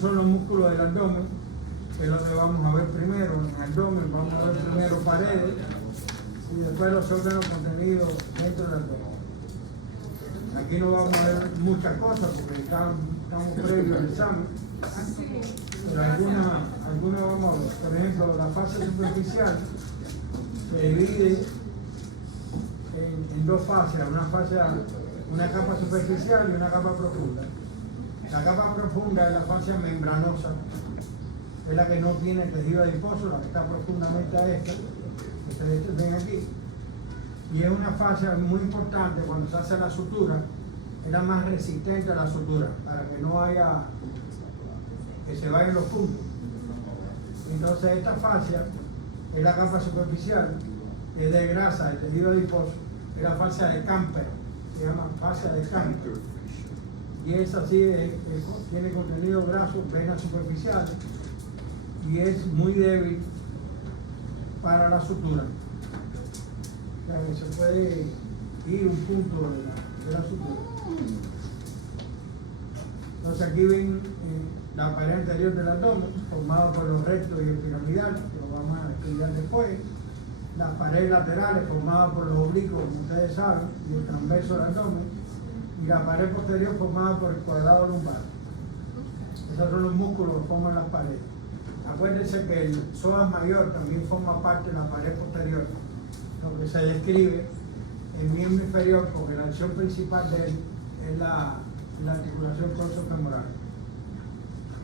Son los músculos del abdomen, que es lo que vamos a ver primero. En el abdomen vamos a ver primero paredes y después los órganos contenidos dentro del abdomen. Aquí no vamos a ver muchas cosas porque estamos previos al examen, pero algunas vamos a ver. Por ejemplo, la fase superficial se divide en dos fases, una capa superficial y una capa profunda. La capa profunda es la fascia membranosa, es la que no tiene tejido adiposo, la que está profundamente a esta, que ustedes ven aquí. Y es una fascia muy importante cuando se hace la sutura, es la más resistente a la sutura, para que no haya, que se vayan los puntos. Entonces esta fascia es la capa superficial, es de grasa, de tejido adiposo, es la fascia de Camper, se llama fascia de Camper. Y esa sí tiene contenido graso, venas superficiales, y es muy débil para la sutura. O sea que se puede ir un punto de la sutura. Entonces aquí ven la pared anterior del abdomen, formado por los rectos y el piramidal, que lo vamos a estudiar después. Las paredes laterales formadas por los oblicuos, como ustedes saben, y el transverso del abdomen. Y la pared posterior formada por el cuadrado lumbar. Esos son los músculos que forman las paredes. Acuérdense que el psoas mayor también forma parte de la pared posterior, lo que se describe el miembro inferior, porque la acción principal de él es la articulación corsofemoral.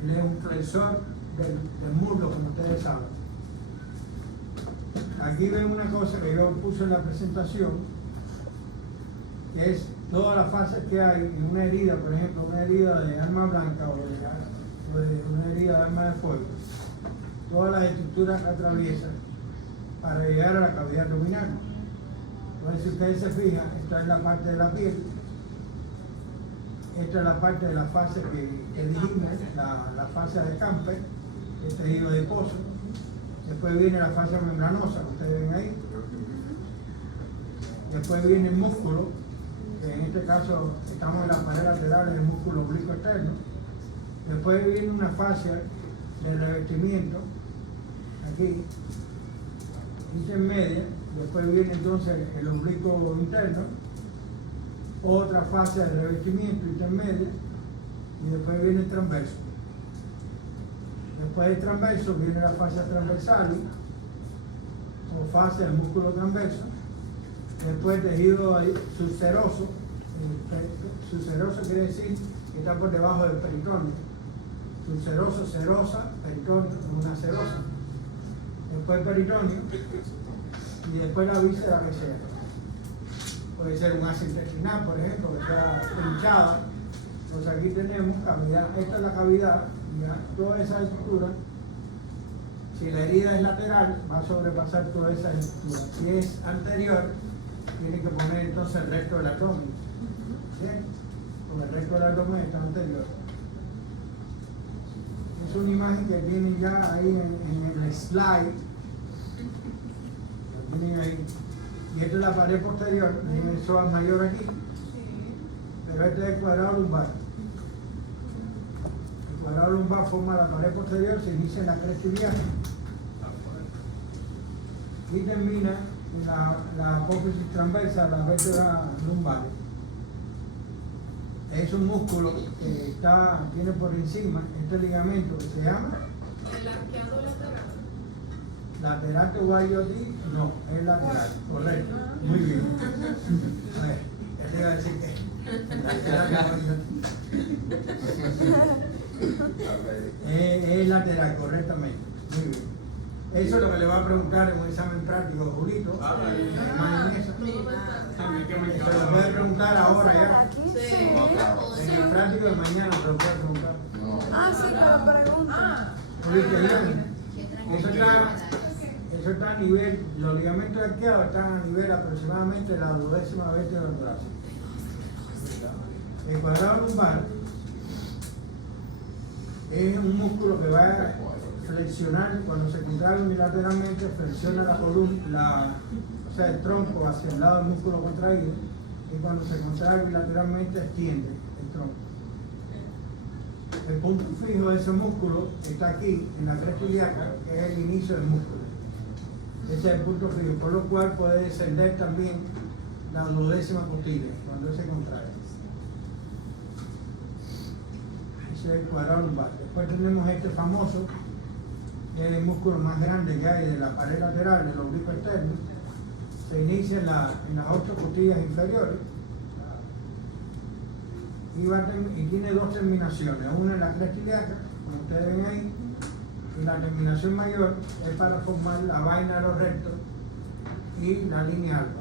Él es un flexor del muslo, como ustedes saben. Aquí ven una cosa que yo puse en la presentación, que es todas las fases que hay en una herida, por ejemplo, una herida de arma blanca o de una herida de arma de fuego, todas las estructuras que atraviesan para llegar a la cavidad abdominal. Entonces, si ustedes se fijan, esta es la parte de la piel, esta es la parte de la fase que dijimos, la fascia de Camper, el tejido adiposo. Después viene la fascia membranosa, que ustedes ven ahí. Después viene el músculo, que en este caso estamos en la pared lateral del músculo oblicuo externo. Después viene una fascia de revestimiento, aquí, intermedia. Después viene entonces el oblicuo interno, otra fascia de revestimiento intermedia, y después viene el transverso. Después del transverso viene la fascia transversal, o fascia del músculo transverso. Después tejido subseroso. Subseroso quiere decir que está por debajo del peritoneo. Subseroso, serosa, peritoneo, una serosa. Después el peritoneo y después la víscera que sea. Puede ser un asa intestinal, por ejemplo, que está hinchada. Entonces aquí tenemos cavidad, esta es la cavidad, ya, toda esa estructura. Si la herida es lateral, va a sobrepasar toda esa estructura. Si es anterior, tiene que poner entonces el recto del abdomen. ¿Sí? Porque el recto del abdomen está anterior. Es una imagen que tienen ya ahí en el slide. Lo tienen ahí. Y esta es la pared posterior, tiene el psoas mayor aquí. Pero este es el cuadrado lumbar. El cuadrado lumbar forma la pared posterior, se inicia en la cresta iliaca. Y termina en la apófisis transversa, la vértebra lumbar. Es un músculo que tiene por encima este ligamento que se llama ¿El arqueado lateral? lateral tobillo, no, es lateral, correcto, muy bien. A ver, él te iba a decir que es lateral, correctamente, muy bien. Eso es lo que le va a preguntar en un examen práctico, Julito. Se lo puede preguntar ahora ya. En el práctico de mañana se lo puede preguntar. Sí, pero pregunta. Julito, eso está a nivel, los ligamentos arqueados están a nivel aproximadamente de la 12ª vértebra del brazo. El cuadrado lumbar es un músculo que va a flexionar, cuando se contrae unilateralmente, flexiona la columna, o sea, el tronco hacia el lado del músculo contraído, y cuando se contrae bilateralmente, extiende el tronco. El punto fijo de ese músculo está aquí, en la cresta ilíaca, que es el inicio del músculo. Ese es el punto fijo, por lo cual puede descender también la 12ª costilla cuando se contrae. Ese es el cuadrado lumbar. Después tenemos este famoso, que es el músculo más grande que hay de la pared lateral del oblicuo externo. Se inicia en las 8 costillas inferiores y tiene 2 terminaciones, una en la cresta ilíaca, como ustedes ven ahí, y la terminación mayor es para formar la vaina de los rectos y la línea alba.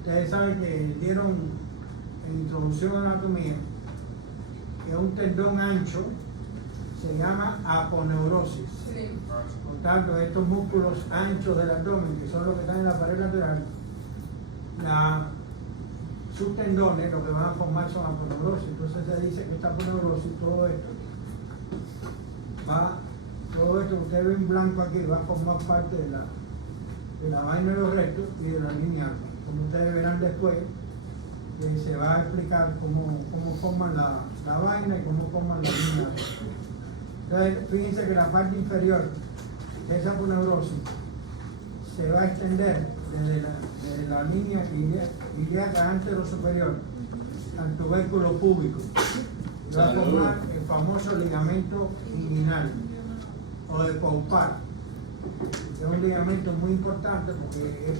Ustedes saben que dieron en introducción a anatomía que un tendón ancho se llama aponeurosis. Por tanto, estos músculos anchos del abdomen, que son los que están en la pared lateral, sus tendones lo que van a formar son aponeurosis. Entonces se dice que esta aponeurosis, todo esto que ustedes ven blanco aquí, va a formar parte de la vaina de los rectos y de la línea alba. Como ustedes verán después, que se va a explicar cómo forman la vaina y cómo forman la línea alba. Entonces, fíjense que la parte inferior de esa aponeurosis se va a extender desde la línea ilíaca antero-superior al tubérculo púbico. Y va a formar el famoso ligamento inguinal o de Poupart. Es un ligamento muy importante porque es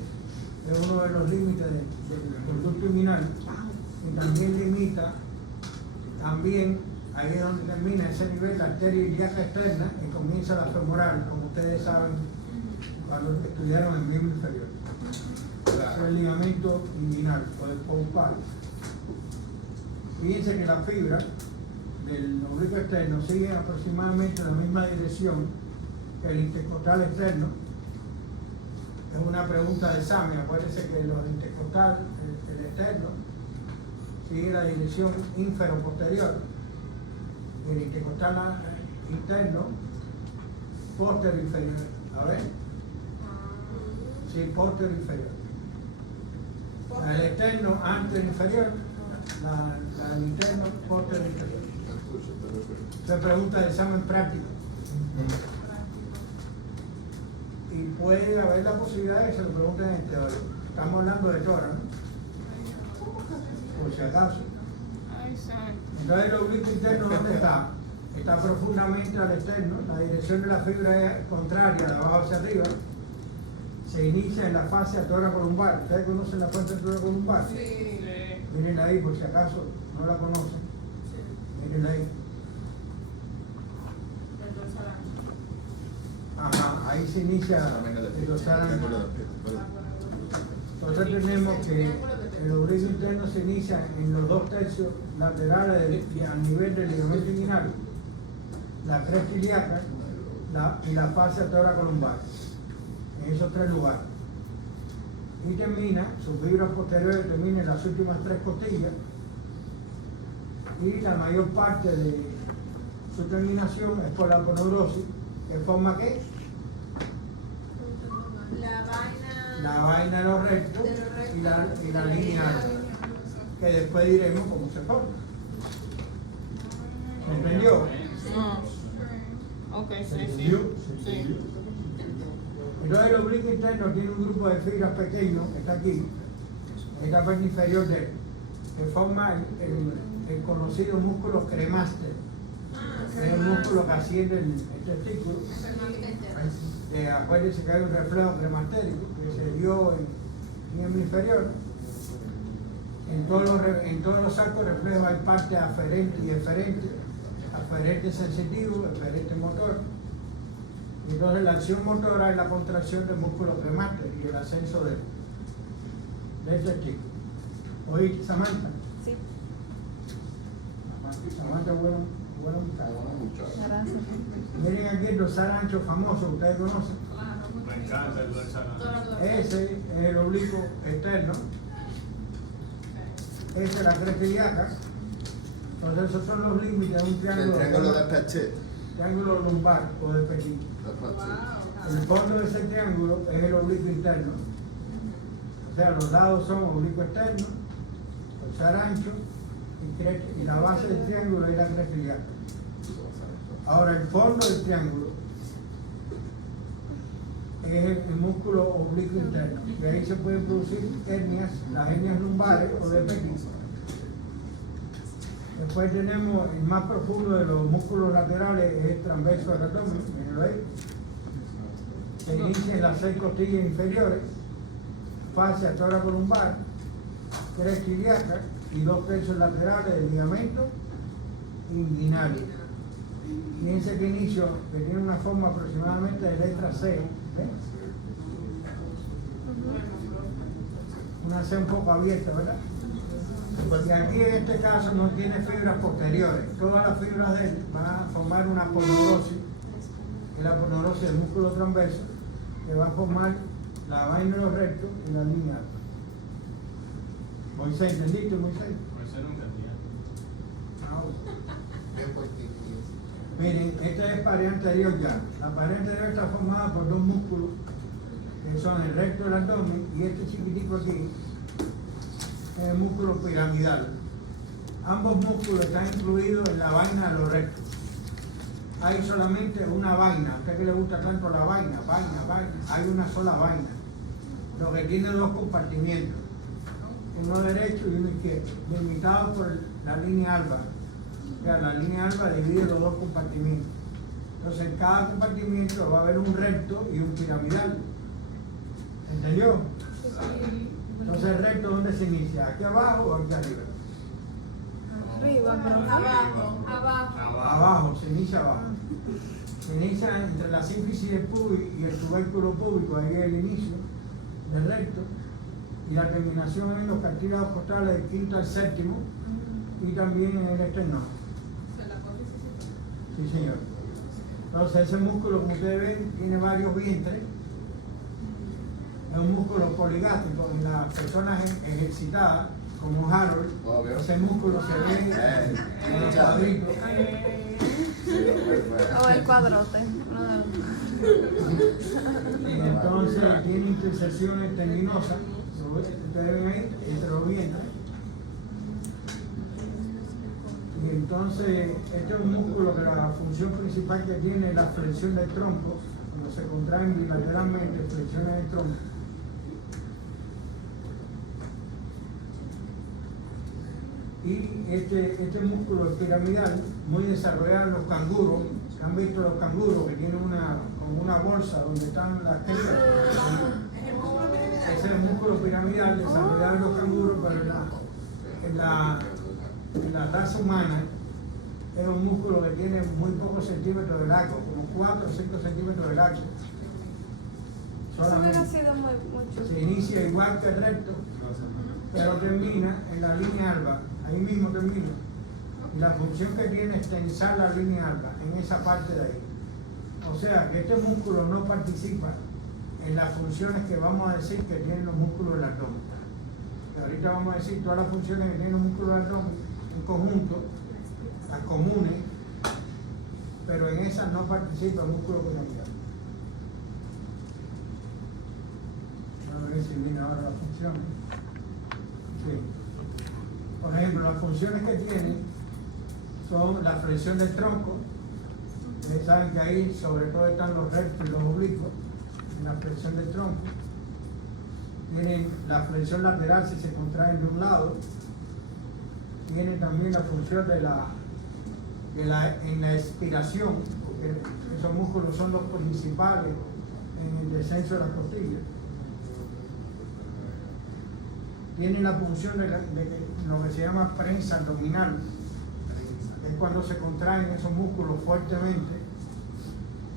uno de los límites del conducto inguinal y también limita, ahí es donde termina ese nivel, la arteria ilíaca externa y comienza la femoral, como ustedes saben cuando estudiaron el miembro inferior. Es el ligamento inguinal o de Poupart. Fíjense que la fibra del oblicuo externo sigue aproximadamente la misma dirección que el intercostal externo. Es una pregunta de examen. Acuérdense que los intercostal, el externo, sigue la dirección infero-posterior. El intercostal interno, posterior inferior. A ver. Sí, posterior inferior. El externo anterior inferior, el interno posterior inferior. Se pregunta de examen práctico. Y puede haber la posibilidad de que se lo pregunten en teoría. Estamos hablando de tora, ¿no? Por si acaso. Entonces el oblicuo interno, ¿dónde está? Está profundamente al externo. La dirección de la fibra es contraria, de abajo hacia arriba. Se inicia en la fascia tóraco-lumbar. ¿Ustedes conocen la fascia tóraco-lumbar? Sí. Miren ahí, por si acaso no la conocen. Miren ahí. Ajá, ahí se inicia el dorsal ancho. Entonces tenemos que el oblicuo interno se inicia en los 2/3 laterales a nivel del ligamento inguinal, la cresta ilíaca y la fascia tóraco-lumbar, en esos 3 lugares. Y termina, sus fibras posteriores terminan en las últimas 3 costillas y la mayor parte de su terminación es por la aponeurosis, que forma ¿qué? La vaina de los rectos y la línea alta, que después diremos cómo se forma. ¿Se entendió? Ok, ¿Se sí, entendió? sí. ¿Se entendió? Entonces el oblicuo interno tiene un grupo de fibras pequeños, que está aquí, en esta parte inferior de él, que forma el conocido músculo cremaster, que es el músculo que asciende el testículo. Acuérdense que hay un reflejo cremastérico que se dio en el miembro inferior. En todos los arcos reflejos hay parte aferente y eferente, aferente sensitivo, eferente motor. Entonces la acción motora es la contracción del músculo cremaster y el ascenso del testículo. ¿Oíste, Samantha? Sí. Samantha, bueno. Gracias. Miren aquí el dorsal ancho famoso, ustedes conocen. Me encanta el dorsal ancho. Ese es el oblicuo externo. Esa es la cresta ilíaca. Entonces esos son los límites de un El triángulo. triángulo de Petit. Triángulo lumbar o de Petit. El fondo de ese triángulo es el oblicuo interno. O sea, los lados son oblicuo externo, dorsal ancho, y la base del triángulo es la cresta iliaca. Ahora el fondo del triángulo es el músculo oblicuo interno, y ahí se pueden producir hernias, las hernias lumbares o de pequeño. Después tenemos el más profundo de los músculos laterales, es el transverso del abdomen, mírenlo ahí. Se inicia en las 6 costillas inferiores, fascia toracolumbar, cresta ilíaca y 2 tercios laterales del ligamento inguinal. Fíjense que inicio, que tiene una forma aproximadamente de letra C, ¿ves? Una C un poco abierta, ¿verdad? Y aquí en este caso no tiene fibras posteriores. Todas las fibras de él van a formar una poneurosis, que es la poneurosis del músculo transverso, que va a formar la vaina de los rectos y la línea alta. Moisés, ¿entendiste, Moisés? Moisés nunca entendía. Miren, esta es pared anterior ya. La pared anterior está formada por 2 músculos, que son el recto del abdomen y este chiquitico aquí, es el músculo piramidal. Ambos músculos están incluidos en la vaina de los rectos. Hay solamente una vaina. ¿A usted que le gusta tanto la vaina? Vaina. Hay una sola vaina. Lo que tiene 2 compartimientos. Uno derecho y uno izquierdo, limitados por la línea alba. O sea, la línea alba divide los 2 compartimientos. Entonces, en cada compartimiento va a haber un recto y un piramidal. ¿Entendió? Entonces, el recto, ¿dónde se inicia? ¿Aquí abajo o aquí arriba? Abajo. Abajo, se inicia abajo. Se inicia entre la sínfisis del púbico y el tubérculo púbico, ahí es el inicio del recto. Y la terminación en los cartílagos costales del quinto al séptimo y también en el esternón. Sí, señor. Entonces, ese músculo, como ustedes ven, tiene varios vientres. Es un músculo poligástrico. En las personas ejercitadas, como Harold, ese músculo se ve en los cuadritos. O el cuadrote. Y entonces tiene intersecciones tendinosas, ustedes ven ahí, entre los vientres. Y entonces este es un músculo que la función principal que tiene es la flexión del tronco. Cuando se contraen bilateralmente, flexiona el tronco. Y este músculo piramidal, muy desarrollado en los canguros. ¿Han visto los canguros que tienen como una bolsa donde están las tetas? Ese es el músculo piramidal desarrollado en los canguros, pero en la raza humana es un músculo que tiene muy pocos centímetros de largo, como 4 o 5 centímetros de largo. Solamente. Se inicia igual que el recto, pero termina en la línea alba, ahí mismo termina. Y la función que tiene es tensar la línea alba en esa parte de ahí. O sea que este músculo no participa en las funciones que vamos a decir que tienen los músculos del abdomen. Y ahorita vamos a decir todas las funciones que tienen los músculos del abdomen en conjunto, las comunes, pero en esas no participa el músculo piramidal. Vamos a ver si viene ahora las funciones. Sí. Por ejemplo, las funciones que tiene son la flexión del tronco. Ustedes saben que ahí sobre todo están los rectos y los oblicuos en la flexión del tronco. Tienen la flexión lateral si se contraen de un lado. Tienen también la función en la expiración, porque esos músculos son los principales en el descenso de las costillas. Tienen la función de lo que se llama prensa abdominal. Es cuando se contraen esos músculos fuertemente,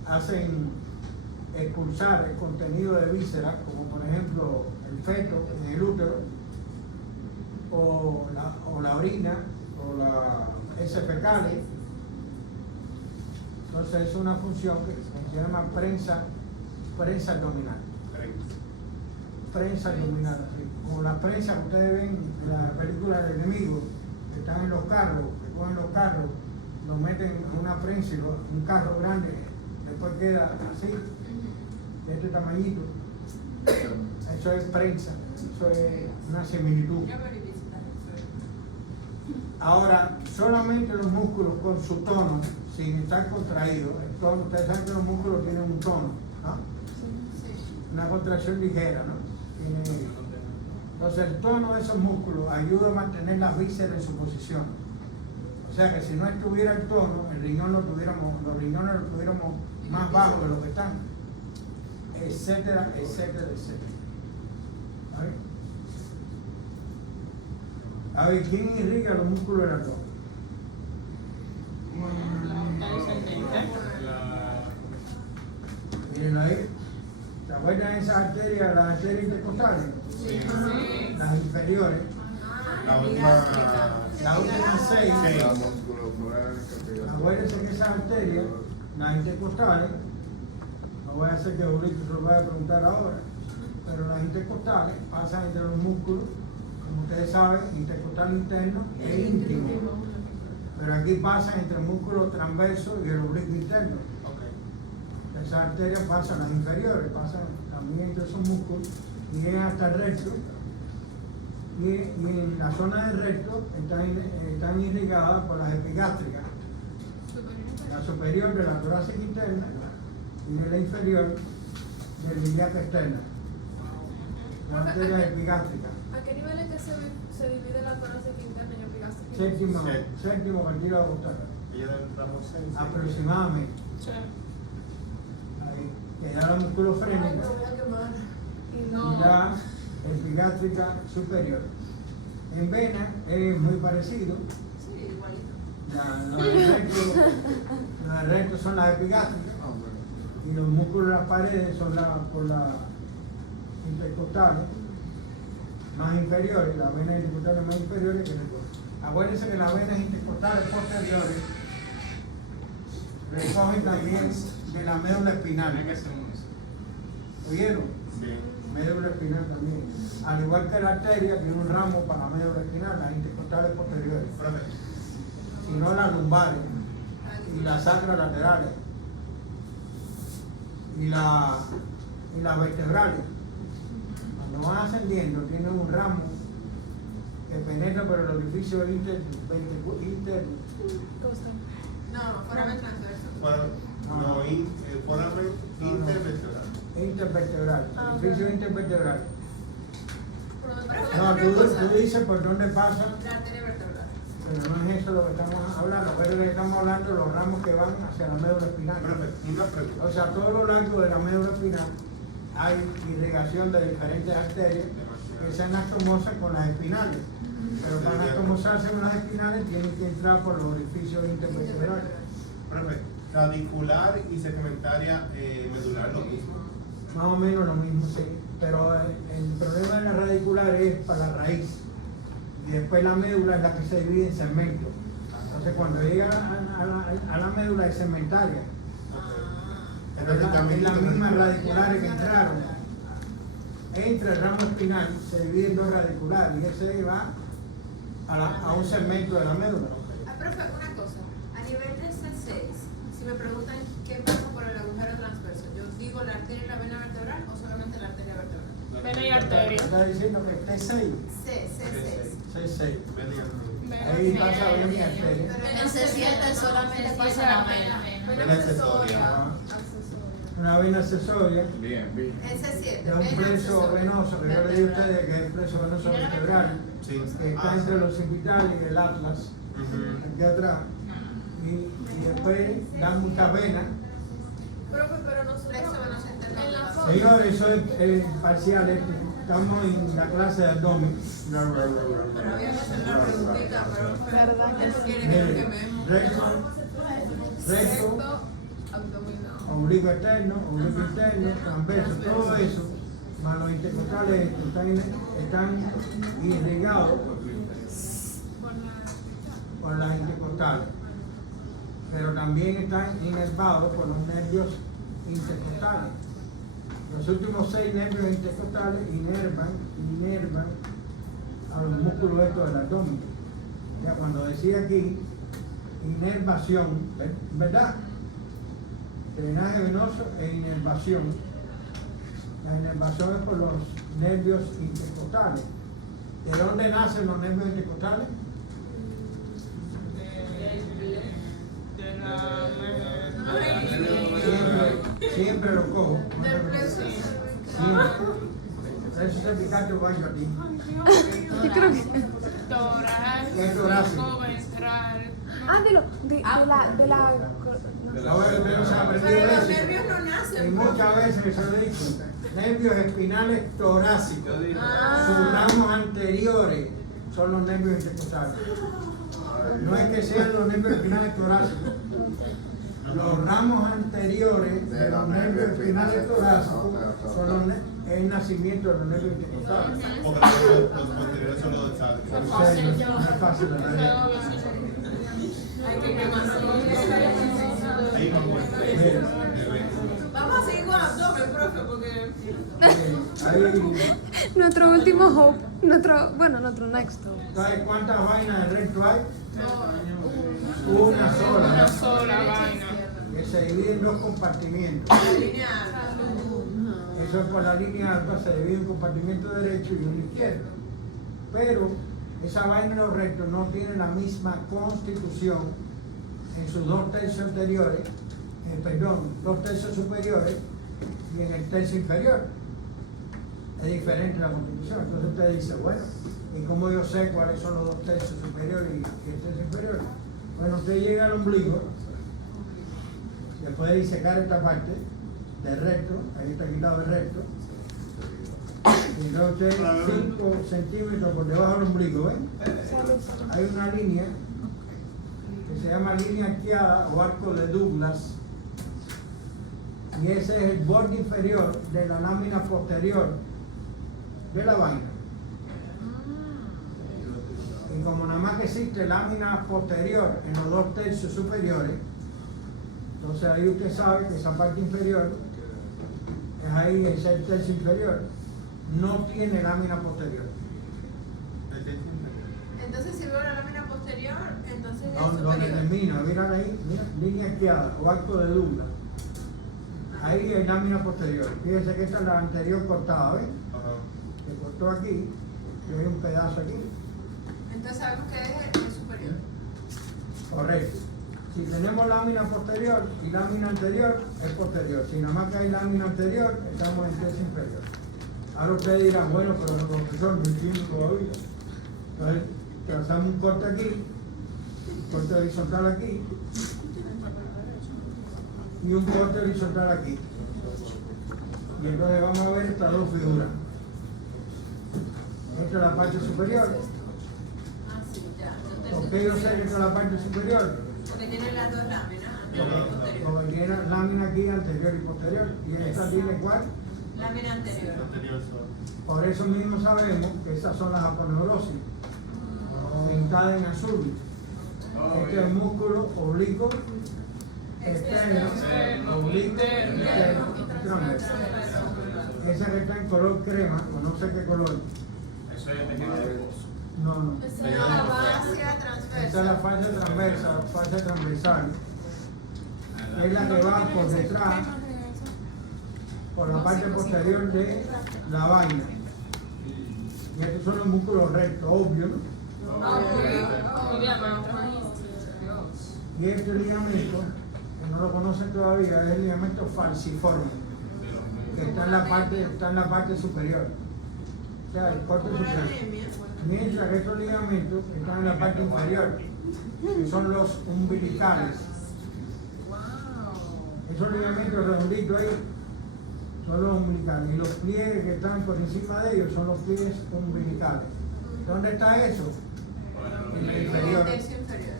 hacen expulsar el contenido de vísceras, como por ejemplo el feto en el útero, o la orina, o la heces fecales. Entonces es una función que se llama prensa abdominal. Prensa abdominal, así. Como la prensa que ustedes ven en la película del enemigo, que están en los carros, que cogen los carros, los meten en una prensa y un carro grande después queda así, de este tamañito. Eso es prensa, eso es una similitud. Ahora, solamente los músculos con su tono, sin estar contraídos, el tono, ustedes saben que los músculos tienen un tono, ¿no? Una contracción ligera, ¿no? Entonces el tono de esos músculos ayuda a mantener las vísceras en su posición. O sea que si no estuviera el tono, los riñones lo tuviéramos más bajos de lo que están, etcétera, etcétera, etcétera. ¿Vale? A ver, ¿quién irriga los músculos del abdomen? Miren ahí. ¿Se acuerdan de esas arterias, las arterias intercostales? Sí. Las inferiores. La última. Las últimas 6. Sí. Acuérdense que esas arterias, las intercostales, no voy a hacer que Julito se lo vaya a preguntar ahora, pero las intercostales pasan entre los músculos, como ustedes saben, intercostal interno e íntimo. Pero aquí pasan entre el músculo transverso y el oblicuo interno. Esas arterias pasan, las inferiores, pasan también entre esos músculos y llegan hasta el recto. Y en la zona del recto están irrigadas por las epigástricas. La superior de la torácica interna y de la inferior de la ilíaca externa. La arteria epigástrica. ¿A qué nivel es que se divide la torácica interna y epigástrica? Séptimo partido de costal. Ella entramos 6. Aproximadamente. Sí. Ahí, que ya la musculofrénica y la epigástrica superior. En vena es muy parecido. Sí, igualito. Los del recto son las epigástricas y los músculos de las paredes son por las intercostales más inferiores, las venas intercostales más inferiores que el recto. Acuérdense que las venas intercostales posteriores recogen también de la médula espinal. Tiene que ser un. ¿Oyeron? Sí. Médula espinal también. Al igual que la arteria, tiene un ramo para la médula espinal, las intercostales posteriores. Profe. Sino las lumbares y las sacrolaterales y las vertebrales. Cuando van ascendiendo, tienen un ramo que penetra por el orificio interno. No, foramen transverso. Foramen intervertebral. Intervertebral, Ah, ok. orificio intervertebral. Por donde No, pasa tú dices por dónde pasa, la arteria vertebral. pero no es eso lo que estamos hablando, pero estamos hablando de los ramos que van hacia la médula espinal. Profe, una pregunta. O sea, todo lo largo de la médula espinal hay irrigación de diferentes arterias que se anastomosan con las espinales. Pero para anastomosarse con las espinales tienen que entrar por los orificios intervertebrales. Profe, radicular y segmentaria medular lo mismo. Más o menos lo mismo, sí. Pero el problema de la radicular es para la raíz. Y después la médula es la que se divide en segmentos. Entonces cuando llega a la médula es segmentaria. Pero es la misma radiculares que entraron. Entre el ramo espinal se dividen dos radiculares y ese va a un segmento de la médula. Profe, una cosa. A nivel de C6, si me preguntan qué pasa por el agujero transverso, yo digo la arteria y la vena vertebral o solamente la arteria vertebral. Vena y arteria. Está diciendo que T6, C6. C6. Vena Ahí y pasa arteria. vena y arteria. Pero En C7 solamente pasa la vena. Vena accesoria. Ajá. Una vena accesoria Bien, bien. En C7. de un pleso venoso, que yo le digo a ustedes que es el pleso venoso vertebral, Sí. que está entre los occipitales y el atlas, aquí atrás. Y después dan muchas venas. Profe, pero nosotros en la foto. Señor, eso es parcial, estamos en la clase de abdomen. Pero había que hacer una preguntita, pero ¿Verdad que no sí? quiere que lo Mire, quememos. recto, Recto, abdominal. oblicuo externo, oblicuo interno, transverso, todo eso, más los intercostales están irrigados por las intercostales, pero también están inervados por los nervios intercostales. Los últimos 6 nervios intercostales inervan a los músculos estos del abdomen. Ya cuando decía aquí, inervación, ¿verdad? Drenaje venoso e inervación. La inervación es por los nervios intercostales. ¿De dónde nacen los nervios intercostales? siempre lo cojo. Del plexo Siempre. cervical. Eso cervical te voy a ti. Yo creo que. Es torácico. Ventral. Ah, de la Ahora ustedes han aprendido Pero los eso. nervios no nacen. Y muchas veces se lo he dicho. Nervios espinales torácicos. Sus ramos anteriores son los nervios intercostales. No es que sean los nervios espinales torácicos. Los ramos anteriores de los nervios espinales torácicos son el nacimiento de los nervios intercostales. Porque los posteriores son los dorsales. En serio, no es fácil de entender. Hay que quemarlo. Ahí va Mira, Vamos a seguir con abdomen, profe, porque. ahí, nuestro último hope, nuestro next hope. ¿sabes cuántas vainas de recto hay? Una sola. Una sola vaina. Que se divide en dos compartimientos. La línea alta. Eso es por la línea alta, se divide en compartimento derecho y uno izquierdo. Pero esa vaina de los rectos no tiene la misma constitución en sus 2/3 anteriores, perdón, 2/3 superiores y en el tercio inferior. Es diferente la constitución. Entonces usted dice, bueno, ¿y cómo yo sé cuáles son los 2/3 superiores y el tercio inferior? Bueno, usted llega al ombligo, después de disecar esta parte del recto, ahí está quitado el recto, y entonces usted 5 centímetros por debajo del ombligo, ¿ven? Hay una línea que se llama línea arqueada o arco de Douglas, y ese es el borde inferior de la lámina posterior de la vaina. Y como nada más que existe lámina posterior en los 2/3 superiores, entonces ahí usted sabe que esa parte inferior es ahí, ese es el tercio inferior, no tiene lámina posterior. Entonces, si veo la lámina posterior, entonces es Donde superior. termina, mira ahí, mira, línea arqueada o arco de Douglas. Ahí hay lámina posterior. Fíjense que esta es la anterior cortada, ¿ven? Se cortó aquí y hay un pedazo aquí. Entonces sabemos que es el superior. Correcto. Si tenemos lámina posterior y lámina anterior, es posterior. Si nada más que hay lámina anterior, estamos en tercio inferior. Ahora ustedes dirán, bueno, pero profesor, no entiendo todavía. Entonces, trazamos un corte aquí, corte horizontal aquí, y un corte horizontal aquí. Y entonces vamos a ver estas dos figuras. Esta es la parte superior. Ah, sí, ya. ¿Por qué yo sé que esta es la parte superior? Porque tiene las dos láminas, anterior y posterior. Porque tiene lámina aquí anterior y posterior. ¿Y esta tiene cuál? Lámina anterior. Por eso mismo sabemos que esas son las aponeurosis, pintadas en azul. Este es el músculo oblicuo externo, oblicuo interno y transversal. Esa que está en color crema, o no sé qué color. Eso es tejido adiposo. No, no. Esa es la fascia transversal. Esta es la fascia transversal, fascia transversal. Es la que va por detrás, por la parte posterior de la vaina. Y estos son los músculos rectos, obvio, ¿no? Y este ligamento, que no lo conocen todavía, es el ligamento falciforme, que está en la parte superior. O sea, el corte Como la superior. anemia. Mientras que estos ligamentos están en la parte inferior, que son los umbilicales. Esos ligamentos redonditos ahí son los umbilicales. Y los pliegues que están por encima de ellos son los pliegues umbilicales. ¿Dónde está eso? En el inferior. Tercio inferior.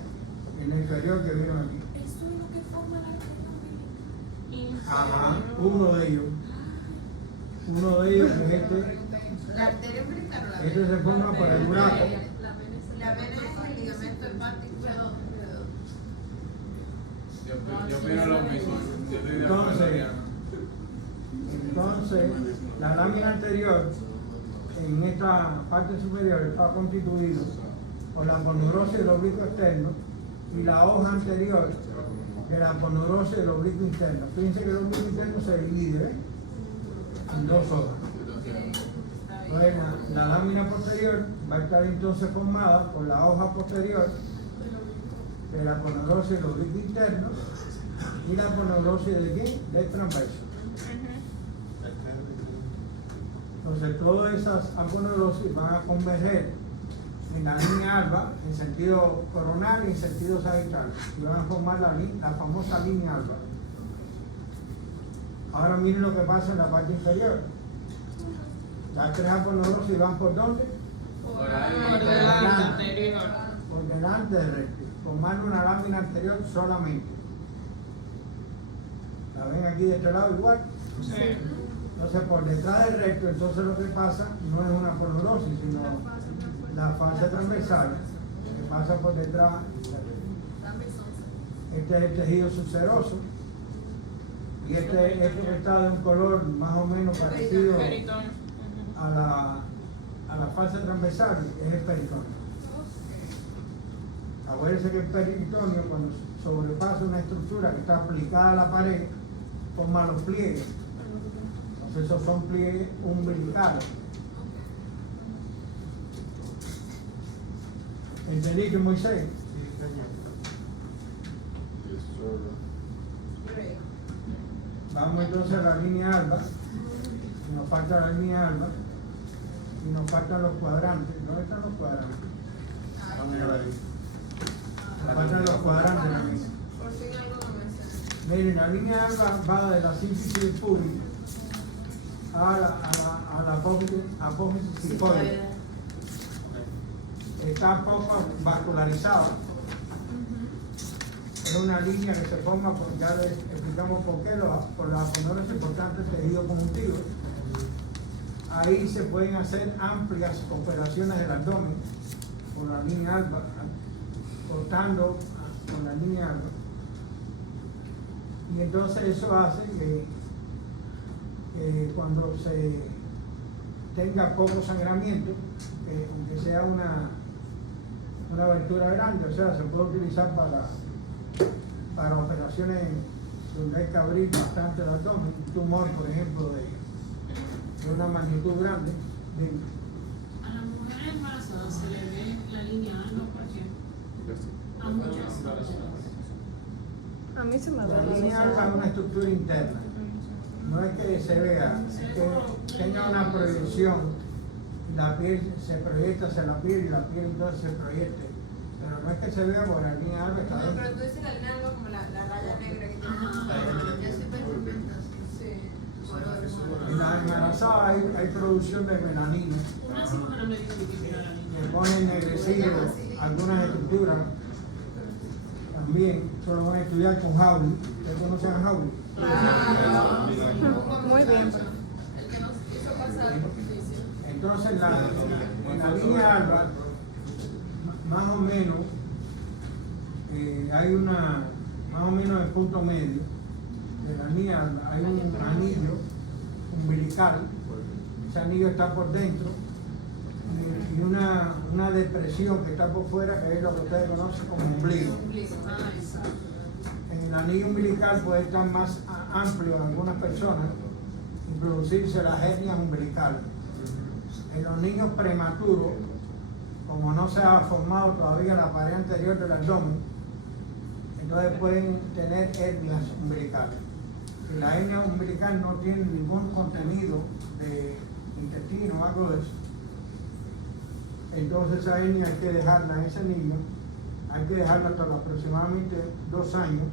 En el inferior que vieron aquí. Eso es lo que forma la arteria Ajá, uno de ellos. Uno de ellos es este. La arteria umbilical o la vena. Este se forma por el buraco. La vena es el ligamento hepático. Yo opino lo mismo. Yo estoy de acuerdo. Entonces, la lámina anterior en esta parte superior está constituido por la aponeurosis del oblicuo externo y la hoja anterior de la aponeurosis del oblicuo interno. Fíjense que el oblicuo interno se divide en dos hojas. Entonces, la lámina posterior va a estar entonces formada por la hoja posterior de la aponeurosis del oblicuo interno y la aponeurosis de qué? Del transverso. Entonces todas esas aponeurosis van a converger en la línea alba en sentido coronal y en sentido sagittal y van a formar la famosa línea alba. Ahora miren lo que pasa en la parte inferior. Las tres aponeurosis van por dónde? Por delante, anterior. Por delante del recto, formando una lámina anterior solamente. ¿La ven aquí de este lado igual? Sí. Entonces por detrás del recto, entonces lo que pasa no es una aponeurosis, sino la fascia transversal que pasa por detrás del recto. Este es el tejido subseroso y este que está de un color más o menos parecido Peritoneo. a la fascia transversal es el peritoneo. Acuérdense que el peritoneo, cuando sobrepasa una estructura que está aplicada a la pared, forma los pliegues. Entonces esos son pliegues umbilicales. ¿Entendí que Moisés? Vamos entonces a la línea alba. Y nos falta la línea alba. Y nos faltan los cuadrantes. ¿Dónde están los cuadrantes? Nos faltan los cuadrantes también. Por fin algo no me sale. Miren, la línea alba va de la sínfisis pública a la apófisis cifoide. Está poco vascularizado. Es una línea que se forma, ya explicamos por qué, por las aponeurosis importantes del tejido conjuntivo. Ahí se pueden hacer amplias operaciones del abdomen por la línea alba, cortando con la línea alba. Y entonces eso hace que cuando se tenga poco sangramiento, aunque sea una abertura grande, o sea, se puede utilizar para operaciones donde hay que abrir bastante el abdomen, un tumor, por ejemplo, de una magnitud grande. A las mujeres embarazadas se le ve la línea alba porque a muchas. A mí se me La da la línea alba es una estructura interna. No es que se vea, es que tenga una proyección. La piel se proyecta hacia la piel y la piel entonces se proyecte. Pero no es que se vea por la línea alba está No, dentro. pero tú dices la línea algo como la raya negra que tiene. Yo soy perfecta. Sí. En la embarazada hay producción de melanina Una cirujana me dijo que era la que línea. pone ennegrecido algunas estructuras. También se lo van a estudiar con Hawley. ¿Ustedes conocen a Hawley? Muy bien. El que nos hizo pasar por difícil. Entonces en la línea alba, más o menos, hay más o menos el punto medio de la línea alba, hay un anillo umbilical, ese anillo está por dentro, y una depresión que está por fuera, que es lo que ustedes conocen como ombligo. En el anillo umbilical puede estar más amplio en algunas personas y producirse las hernias umbilicales. En los niños prematuros, como no se ha formado todavía la pared anterior del abdomen, entonces pueden tener hernias umbilicales. Si la hernia umbilical no tiene ningún contenido de intestino o algo de eso, entonces esa hernia hay que dejarla en ese niño, hay que dejarla hasta aproximadamente 2 años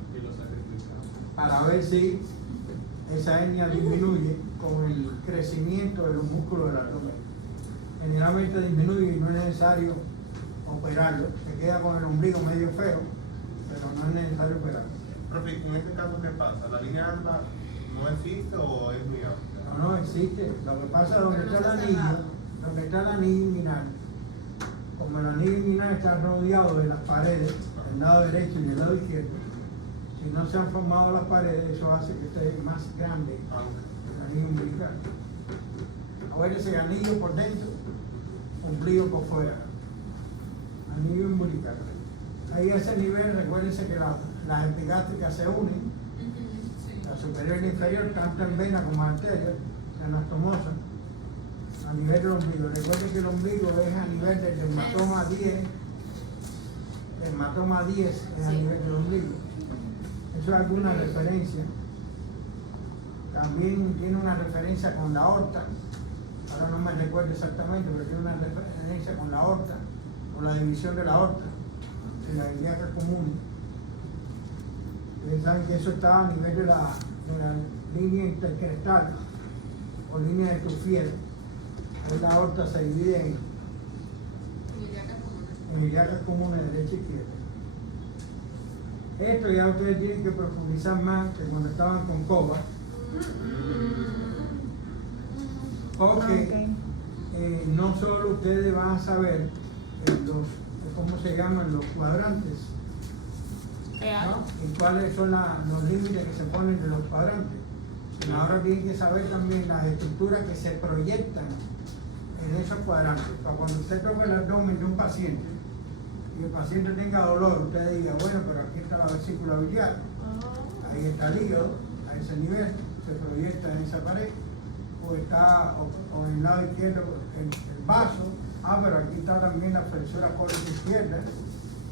para ver si esa hernia disminuye con el crecimiento de los músculos del abdomen. Generalmente disminuye y no es necesario operarlo, se queda con el ombligo medio feo, pero no es necesario operarlo. Profe, ¿en este caso qué pasa? ¿La línea alba no existe o es muy amplia? No existe. Lo que pasa es donde está el anillo inguinal. Como el anillo inguinal está rodeado de las paredes, del lado derecho y del lado izquierdo, si no se han formado las paredes, eso hace que esté más grande el anillo umbilical. Ahora ese anillo por dentro, ombligo por fuera. Anillo umbilical. Ahí a ese nivel, recuérdense que las epigástricas se unen, la superior y la inferior, tanto en vena como en arteria, anastomosa, a nivel del ombligo. Recuerden que el ombligo es a nivel del dermatoma 10, el dermatoma 10 es a nivel del ombligo. Eso es alguna referencia. también tiene una referencia con la aorta, ahora no me recuerdo exactamente, pero tiene una referencia con la aorta, con la división de la aorta, de las ilíacas comunes. Ustedes saben que eso está a nivel de la línea intercrestal o línea de Tuffier. La aorta se divide en ilíacas comunes derecha e izquierda. Esto ya ustedes tienen que profundizar más que cuando estaban con COBA, porque no solo ustedes van a saber cómo se llaman los cuadrantes, ¿no? Y cuáles son los límites que se ponen de los cuadrantes. Pero ahora tienen que saber también las estructuras que se proyectan en esos cuadrantes. Para cuando usted toque el abdomen de un paciente y el paciente tenga dolor, usted diga, bueno, pero aquí está la vesícula biliar, ahí está el hígado, a ese nivel, se proyecta en esa pared, o está o en el lado izquierdo el vaso, pero aquí está también la flexura cólica izquierda,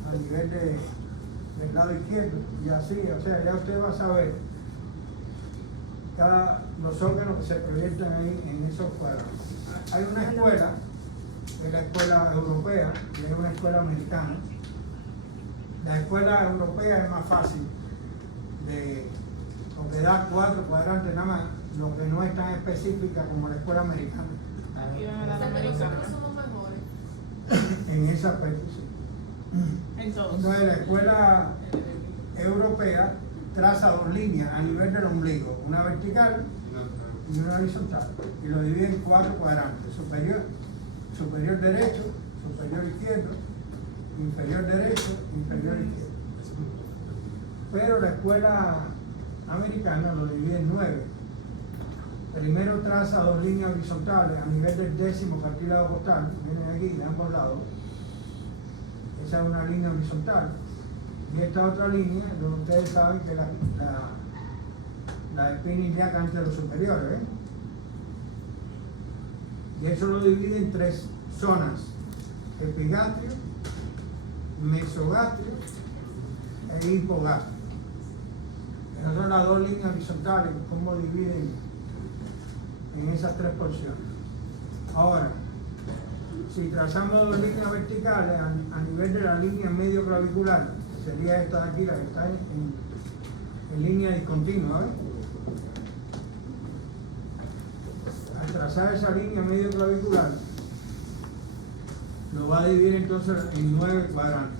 a nivel del lado izquierdo, y así, o sea, ya usted va a saber los órganos que se proyectan ahí en esos cuadros. Hay una escuela, que es la escuela europea, y hay una escuela americana. La escuela europea es más fácil, porque da 4 cuadrantes nada más, lo que no es tan específica como la escuela americana. Aquí van a dar Nosotros americano. somos mejores. En ese aspecto, sí. Entonces la escuela europea traza 2 líneas a nivel del ombligo, una vertical y una horizontal, y lo divide en 4 cuadrantes: superior derecho, superior izquierdo, inferior derecho, inferior izquierdo. Pero la escuela americana lo divide en 9. Primero traza 2 líneas horizontales a nivel del 10º cartílago costal, vienen aquí de ambos lados. Esa es una línea horizontal. Y esta otra línea, donde ustedes saben que la espina ilíaca entre los superiores, ¿eh? Y eso lo divide en 3 zonas: epigastrio, mesogastrio e hipogastrio. Esas son las 2 líneas horizontales, cómo dividen en esas 3 porciones. Ahora, si trazamos 2 líneas verticales a nivel de la línea medio clavicular, sería esta de aquí, la que está en línea discontinua, ¿eh? Al trazar esa línea medio clavicular, lo va a dividir entonces en 9 cuadrantes.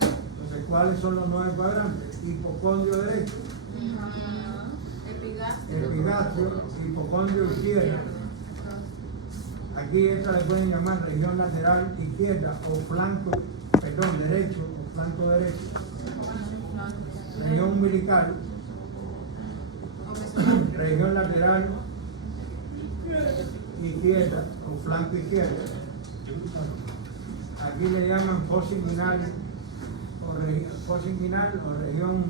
Entonces, ¿cuáles son los 9 cuadrantes? Hipocondrio derecho, epigastrio, hipocondrio izquierdo. Aquí esta le pueden llamar región lateral izquierda o flanco, perdón, derecho o flanco derecho. Región umbilical, región lateral izquierda o flanco izquierdo. Aquí le llaman fosa inguinal o región fosa ilíaca o región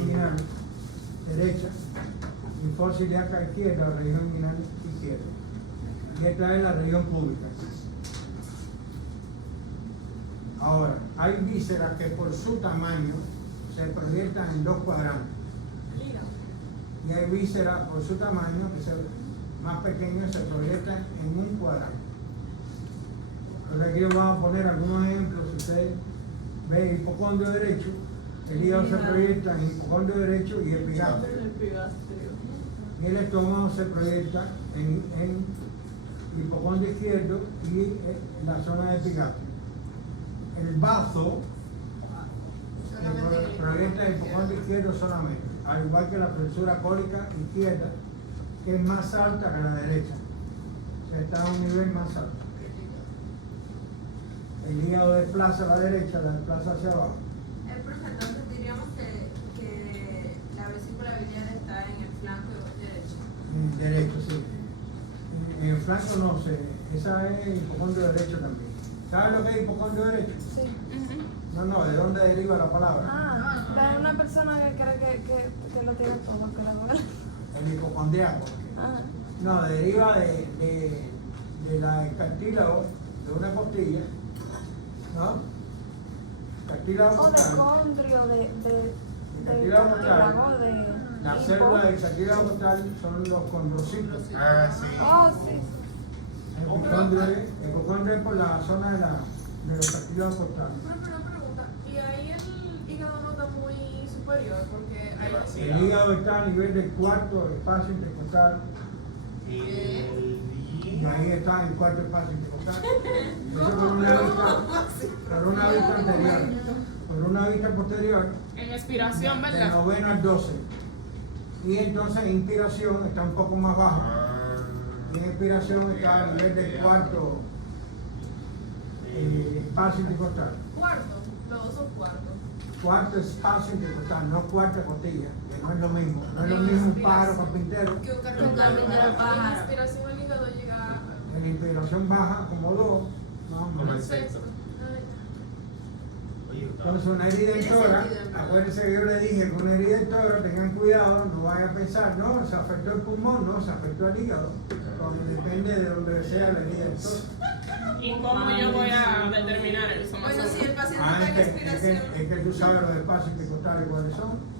inguinal derecha, y fosa ilíaca izquierda o región inguinal izquierda. Y esta es la región pública. Ahora, hay vísceras que por su tamaño se proyectan en 2 cuadrantes. Y hay vísceras por su tamaño que más pequeños se proyectan en un cuadrante. Ahora aquí les vamos a poner algunos ejemplos. Si ustedes ven hipocondrio derecho, el hígado se proyecta en hipocondrio derecho y epigastrio. Y el estómago se proyecta en hipocondrio izquierdo y en la zona de epigastrio. El bazo se proyecta en hipocondrio izquierdo solamente, al igual que la flexura cólica izquierda, que es más alta que la derecha. O sea, está a un nivel más alto. El hígado desplaza a la derecha, la desplaza hacia abajo. Profe, entonces diríamos que la vesícula biliar está en el flanco derecho. En el derecho, sí. En el flanco no sé, esa es hipocondrio derecho también. ¿Sabes lo que es hipocondrio derecho? Sí. No, ¿de dónde deriva la palabra? De una persona que cree que lo tiene todo, que la duele. El hipocondriaco. No, deriva de la cartílago de una costilla, ¿no? cartílago O de costal, condrio, de cartílago costal, cartílago de las hipo. células del cartílago costal son los condrocitos. Ah, sí. Oh, sí. El hipocondrio es por la zona de los cartílagos costales. Una pregunta, ¿y ahí el hígado no está muy superior? Porque hay El hígado está a nivel del cuarto espacio intercostal y ahí está el cuarto espacio intercostal. Eso por una vista anterior. Por una vista posterior, En expiración, del ¿verdad? 9 al 12. Y entonces en inspiración está un poco más bajo. Y en expiración está a nivel del cuarto espacio intercostal. cuarto, los dos son cuartos. Cuarto espacio intercostal, no cuarta costilla, que no es lo mismo. No es lo mismo un pájaro carpintero. Que un En carpintero la pájaro. inspiración el hígado llega En inspiración baja como 2, más o Como menos. el sexto. Oye, Entonces una herida en tórax, acuérdense que yo le dije que una herida en tórax, tengan cuidado, no vayan a pensar, no, se afectó el pulmón, no, se afectó el hígado, porque depende de donde sea la herida en tórax. ¿Y cómo yo voy a determinar eso? Más o Bueno, si el menos? paciente Ah, está en es que expiración. tú sabes los espacios intercostales cuáles son.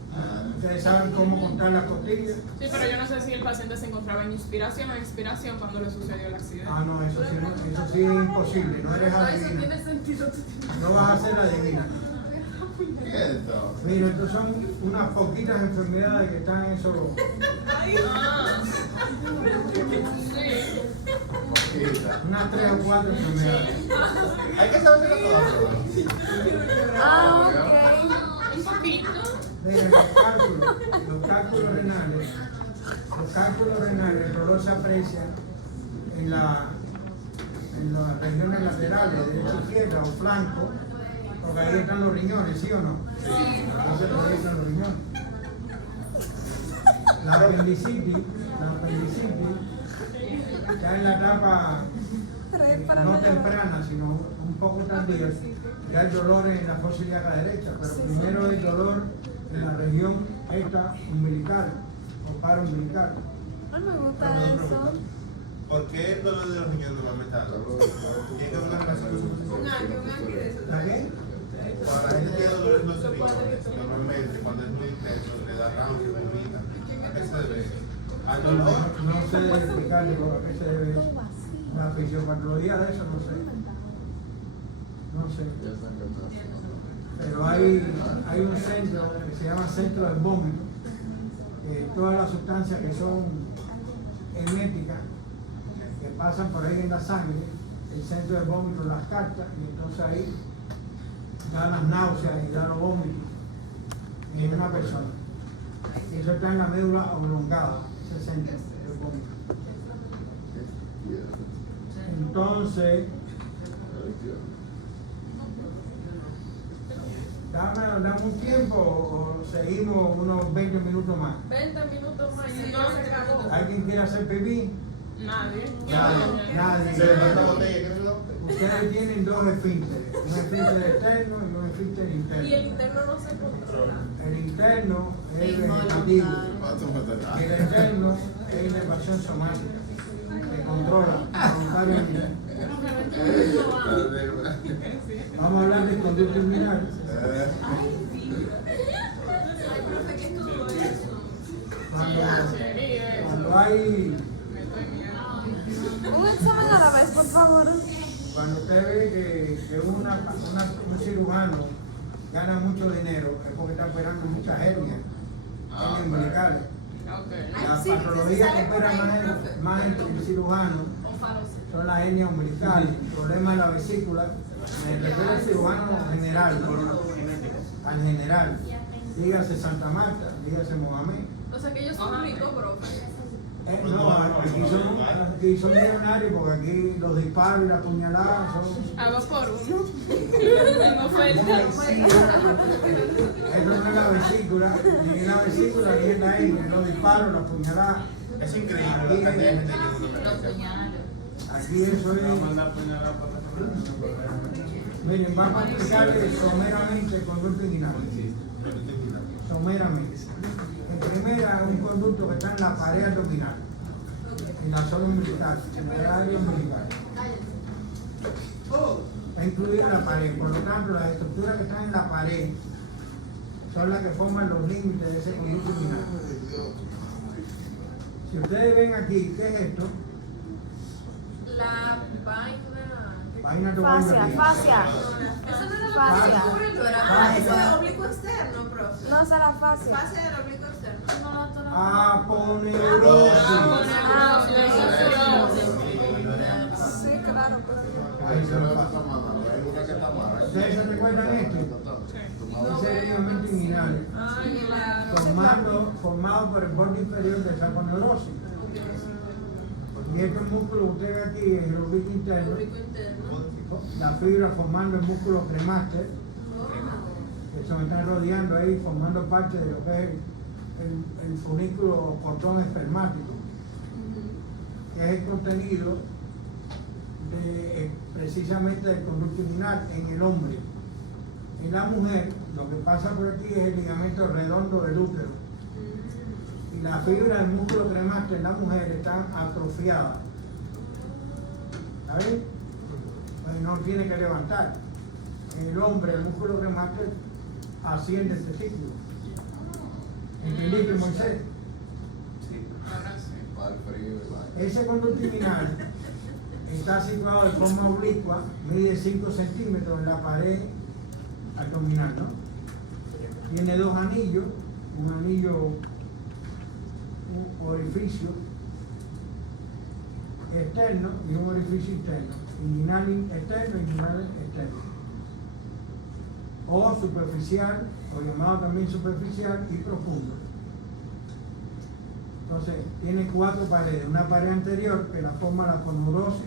Ustedes saben cómo contar las costillas. Sí, pero yo no sé si el paciente se encontraba en inspiración o en expiración cuando le sucedió el accidente. Ah, no, eso sí es imposible, no eres No, eso adivina. tiene sentido. No vas a ser adivina. Mira, estos son unas poquitas enfermedades que están en esos. Ah, sí. Unas 3 o 4 enfermedades. Hay que saberse todas. Ah, ok. Un poquito. Miren, los cálculos renales, el dolor se aprecia en las regiones laterales, derecha, izquierda o flanco, porque ahí están los riñones, ¿sí o no? Entonces por ahí están los riñones. La apendicitis, ya en la etapa Reír para no no llorar. temprana, sino un poco tardía, ya el dolor en la fosa ilíaca derecha, pero primero el dolor en la región esta umbilical o paraumbilical. No me gusta eso. ¿Por qué el dolor de los riñones normalmente da? ¿Tiene que haber una relación con su Un ángel de eso. ¿La qué? Para la gente que tiene dolor en los riñones, normalmente cuando es muy intenso le da náusea, vomita. ¿A qué se debe? ¿Al dolor? No sé explicarle a qué se debe eso. La fisiopatología de eso no sé. No sé. Pero hay un centro que se llama centro del vómito, que todas las sustancias que son herméticas, que pasan por ahí en la sangre, el centro del vómito las capta y entonces ahí da las náuseas y da los vómitos en una persona. Y eso está en la médula oblongada, ese centro del vómito. Entonces, dame un tiempo o seguimos unos 20 minutos más. 20 minutos más y no se acabó. ¿Alguien quiere hacer pipí? Nadie. Nadie. Se le da la botella, ¿qué es lo? Ustedes tienen 2 esfínteres, un esfínter externo y un esfínter Y el interno. interno no se controla. El interno es el vegetativo y el externo es la evasión somática, que controla voluntariamente. Vamos a hablar del conducto inguinal. Ay, profe, ¿qué estuvo eso? Cuando hay, Un examen a la vez, por favor. cuando usted ve que un cirujano gana mucho dinero, es porque está operando muchas hernias umbilicales. Ok. La Sí, que patología sale que por opera ahí, más profe. el cirujano son las hernias umbilicales, problemas de la vesícula. Me refiero al cirujano general, ¿no? Al general. Dígase Santa Marta, dígase Mohamed. O sea que ellos son ricos, profe. No, aquí son millonarios porque aquí los disparos y las puñaladas son. A 2 por 1. En oferta. Eso no es la vesícula, ni en la vesícula ni en la hernia, los disparos, las puñaladas. Es increíble la cantidad de gente que uno merece. Aquí eso es. Miren, vamos a explicarles someramente el conducto inguinal. Someramente. En primera, un conducto que está en la pared abdominal, en la zona umbilical, en la área umbilical. está incluido en la pared. Por lo tanto, las estructuras que están en la pared son las que forman los límites de ese conducto inguinal. Si ustedes ven aquí, ¿qué es esto? La vaina. Vaina Fascia, fascia. Eso no es la Fascia. Ah, eso es oblicuo externo, profe. No será fácil. Fase del oblicuo externo. Aponeurosis. Sí, claro, claro. Ahí se lo pasa. ¿Ustedes se recuerdan esto? Ese es el ligamento inguinal, formado por el borde inferior de esa aponeurosis. Y estos músculos, usted ve aquí, es el oblicuo interno, la fibra formando el músculo cremaster, que se me están rodeando ahí, formando parte de lo que es el funículo cordón espermático, que es el contenido precisamente del conducto inguinal en el hombre. En la mujer, lo que pasa por aquí es el ligamento redondo del útero. Y la fibra del músculo cremaster en la mujer están atrofiadas. ¿Sabes? Pues no tiene que levantar. En el hombre, el músculo cremaster asciende el testículo. ¿Entendiste, Moisés? Ese conducto inguinal está situado de forma oblicua, mide 5 centímetros en la pared abdominal, ¿no? Tiene dos anillos, un orificio externo y un orificio interno, inguinal externo y inguinal externo, o superficial, o llamado también superficial y profundo. Entonces, tiene 4 paredes, una pared anterior que la forma la aponeurosis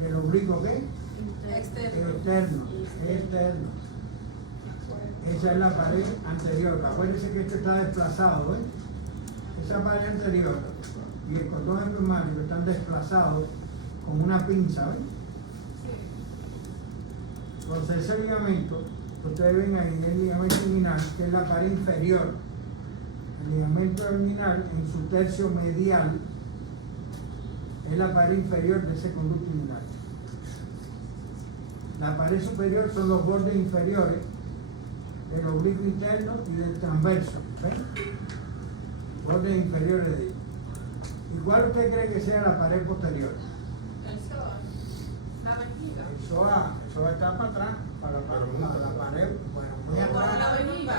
del oblicuo, ¿qué? Externo. Esa es la pared anterior. Acuérdense que esto está desplazado, ¿eh? Esa pared anterior y el cordón espermático están desplazados con una pinza, ¿ven? Entonces ese ligamento, ustedes ven ahí el ligamento inguinal, que es la pared inferior. El ligamento inguinal en su tercio medial es la pared inferior de ese conducto inguinal. La pared superior son los bordes inferiores del oblicuo interno y del transverso. ¿Ven? Bordes inferiores de ellos. ¿Y cuál usted cree que sea la pared posterior? El psoas. La vejiga. El psoas está para atrás, para la pared, bueno, muy Por la atrás. vejiga.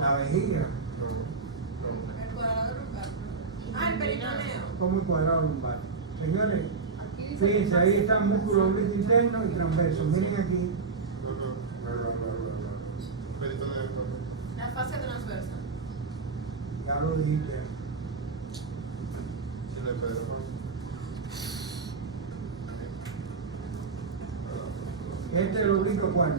La vejiga. El cuadrado lumbar. Ah, el peritoneo. Como el cuadrado lumbar. Señores, fíjense, ahí está el músculo oblicuo interno y transverso. Miren aquí. La fase transversa. Ya lo dijiste. Este es el oblicuo cuál?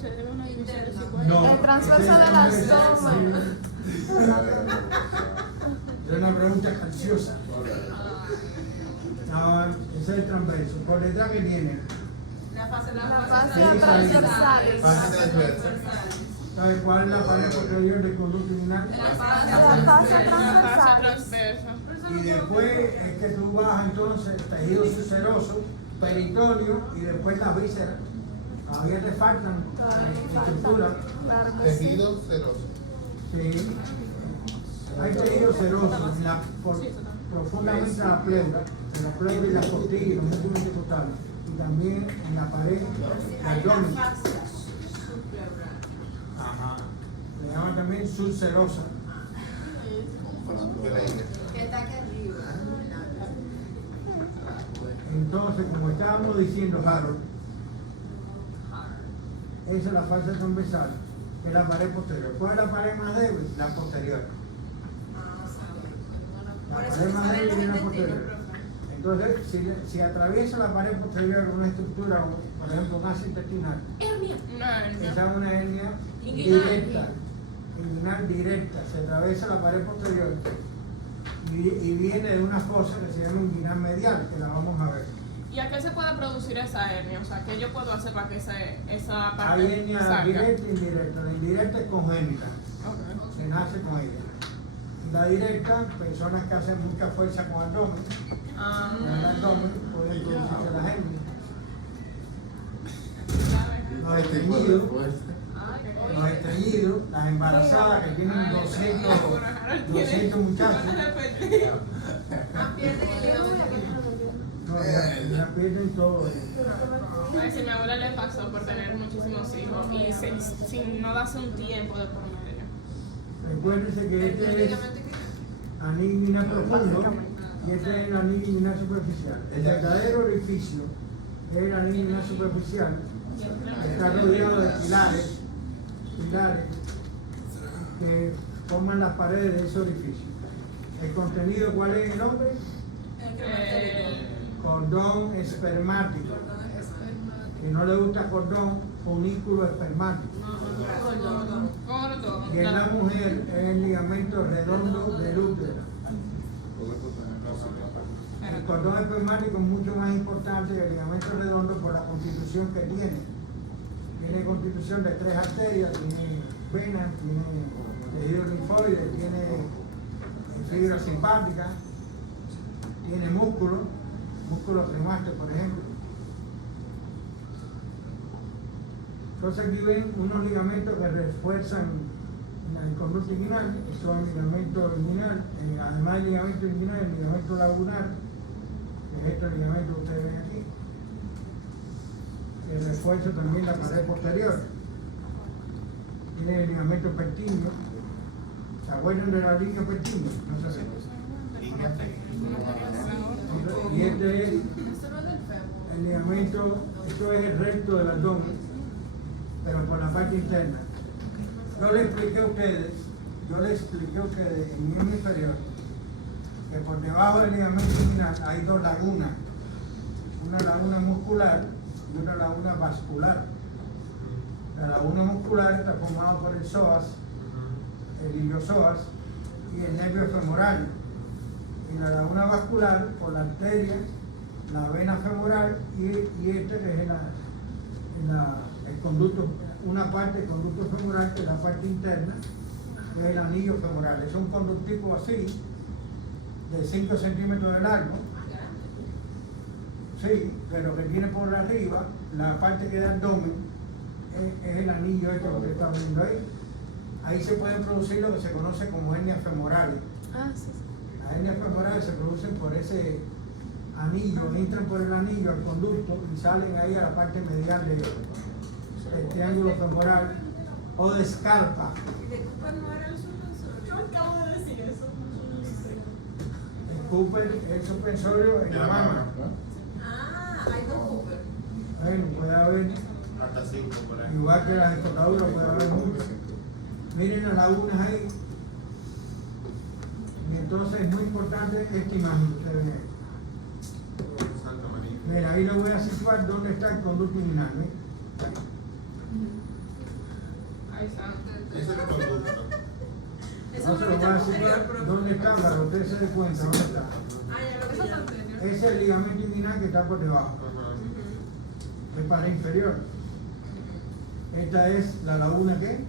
Se debe una división de Interno. 50. El transverso de las dos. Es una pregunta capciosa. No, ese es el transverso. Por detrás que tiene. La fase La transversal. fascia transversales. ¿Sabe cuál es la pared posterior del conducto inguinal? La La fascia fascia Fascia transversales. transversa. Y después es que tú vas entonces tejido suceroso, peritoneo y después las vísceras. Todavía te faltan estructuras. Claro que sí. Tejido seroso. Sí. Hay tejido seroso profundamente en la pleura y las costillas y los músculos intercostales. Y también en la pared Hay una abdomen. fascia subpleural. Ajá. Le llaman también subserosa. Que está aquí arriba. Entonces, como estábamos diciendo, Harold, esa es la fascia transversal, que es la pared posterior. ¿Cuál es la pared más débil? La posterior. Por La eso pared se más saben débil los es la intestinos, posterior. profe. Entonces, si atraviesa la pared posterior una estructura, por ejemplo, un ácido intestinal, esa es una hernia directa, inguinal directa, se atraviesa la pared posterior y viene de una fosa que se llama inguinal medial, que la vamos a ver. ¿Y a qué se puede producir esa hernia? O sea, ¿qué yo puedo hacer para que esa Hay parte hernia salga? directa e indirecta. La indirecta es congénita, Ok. se nace con ella. Y la directa, personas que hacen mucha fuerza con abdomen, Ah, en el abdomen pueden producirse las hernias. los estreñidos, las embarazadas que tienen 200 muchachos. Pierden el ligamento. No, ya pierden todo. A ver, si a mi abuela le pasó por tener muchísimos hijos y sin no darse un tiempo de por medio. Recuérdense que este es anillo inguinal profundo y este es el anillo inguinal superficial. El verdadero orificio es el anillo inguinal superficial, que está rodeado de pilares que forman las paredes de ese orificio. ¿El contenido cuál es el nombre? Cordón espermático. Que no le gusta cordón, fonículo espermático. Y en la mujer es el ligamento redondo del útero. El cordón espermático es mucho más importante que el ligamento redondo por la constitución que tiene. Tiene constitución de 3 arterias, tiene venas, tiene tejido linfoide, tiene fibra simpática, tiene músculo primaste, por ejemplo. Entonces aquí ven unos ligamentos que refuerzan el conducto inguinal, que son ligamentos inguinal, además del ligamento inguinal, el ligamento lagunar, que es este ligamento que ustedes ven aquí, que refuerza también la pared posterior. Tiene el ligamento pectíneo. ¿Se acuerdan de la línea pectínea? No sé. Y este es el ligamento, esto es el recto del abdomen, pero por la parte interna. Yo les expliqué a ustedes en mi miembro inferior que por debajo del ligamento inguinal hay 2 lagunas, una laguna muscular y una laguna vascular. La laguna muscular está formada por el psoas, el iliosoas y el nervio femoral. Y la laguna vascular por la arteria, la vena femoral y este que es el conducto, una parte del conducto femoral que es la parte interna, que es el anillo femoral. Es un conductico así, de 5 centímetros de largo, sí, pero que tiene por arriba, la parte que da abdomen, es el anillo este que usted está viendo ahí. Ahí se pueden producir lo que se conoce como hernias femorales. Las hernias femorales se producen por ese anillo, entran por el anillo al conducto y salen ahí a la parte medial del triángulo femoral o de escarpa. Yo acabo de decir eso. El Cooper es el suspensorio en la mano. Hay 2 Cooper. Bueno, puede haber, Hasta 5 por ahí. igual que las escotaduras, puede haber muchas. Miren las lagunas ahí. Y entonces es muy importante esta imagen que ustedes ven ahí. Santa María. Mira, ahí lo voy a situar dónde está el conducto inguinal, ¿eh? Ahí está. Ese es el conducto. No se lo voy a situar dónde está para que ustedes se den cuenta dónde está. Ese es el ligamento inguinal que está por debajo, es para inferior. Esta es la laguna ¿qué?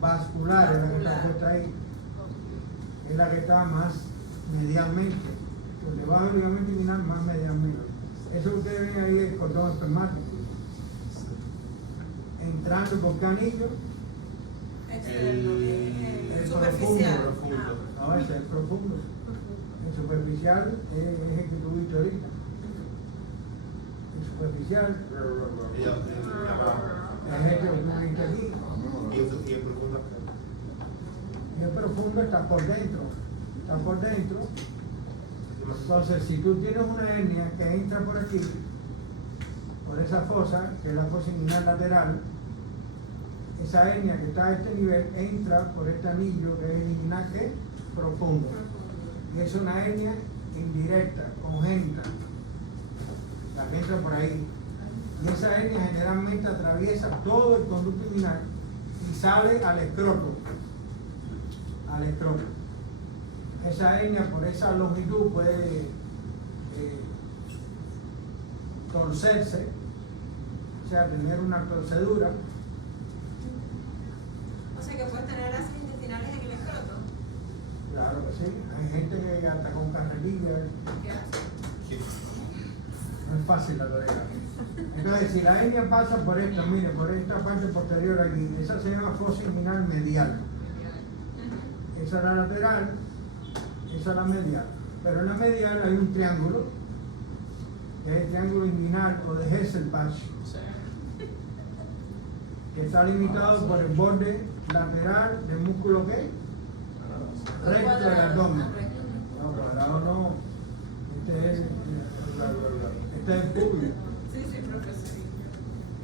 Vascular, es la que está puesta ahí. Es la que está más medialmente, por debajo del ligamento inguinal más medialmente. Eso que ustedes ven ahí es el cordón espermático. Entrando por canillo, El Superficial. profundo. no, ese es el profundo. El superficial es el que tuviste ahorita. El superficial Y abajo. es el que tuviste aquí. Y el profundo. Y el profundo está por dentro. Está por dentro. Entonces, si tú tienes una hernia que entra por aquí, por esa fosa, que es la fosa inguinal lateral, esa hernia que está a este nivel entra por este anillo que es el inguinal que profundo. Y es una hernia indirecta, congénita, la que entra por ahí. Y esa hernia generalmente atraviesa todo el conducto inguinal y sale al escroto. Al escroto. Esa hernia por esa longitud puede torcerse, o sea, tener una torcedura. O sea que puedes tener ácidos intestinales en el escroto. Claro que sí. Hay gente que hasta con carrerilla ¿Qué hace? no es fácil la tarea. Entonces, si la hernia pasa por esta, mire, por esta parte posterior aquí, esa se llama fosa inguinal medial. Esa es la lateral, esa es la medial. Pero en la medial hay un triángulo, que es el triángulo inguinal o de Hesselbach, que está limitado por el borde lateral del músculo que recto del abdomen. No, cuadrado no. Este es el pubis. Sí, sí, profesor.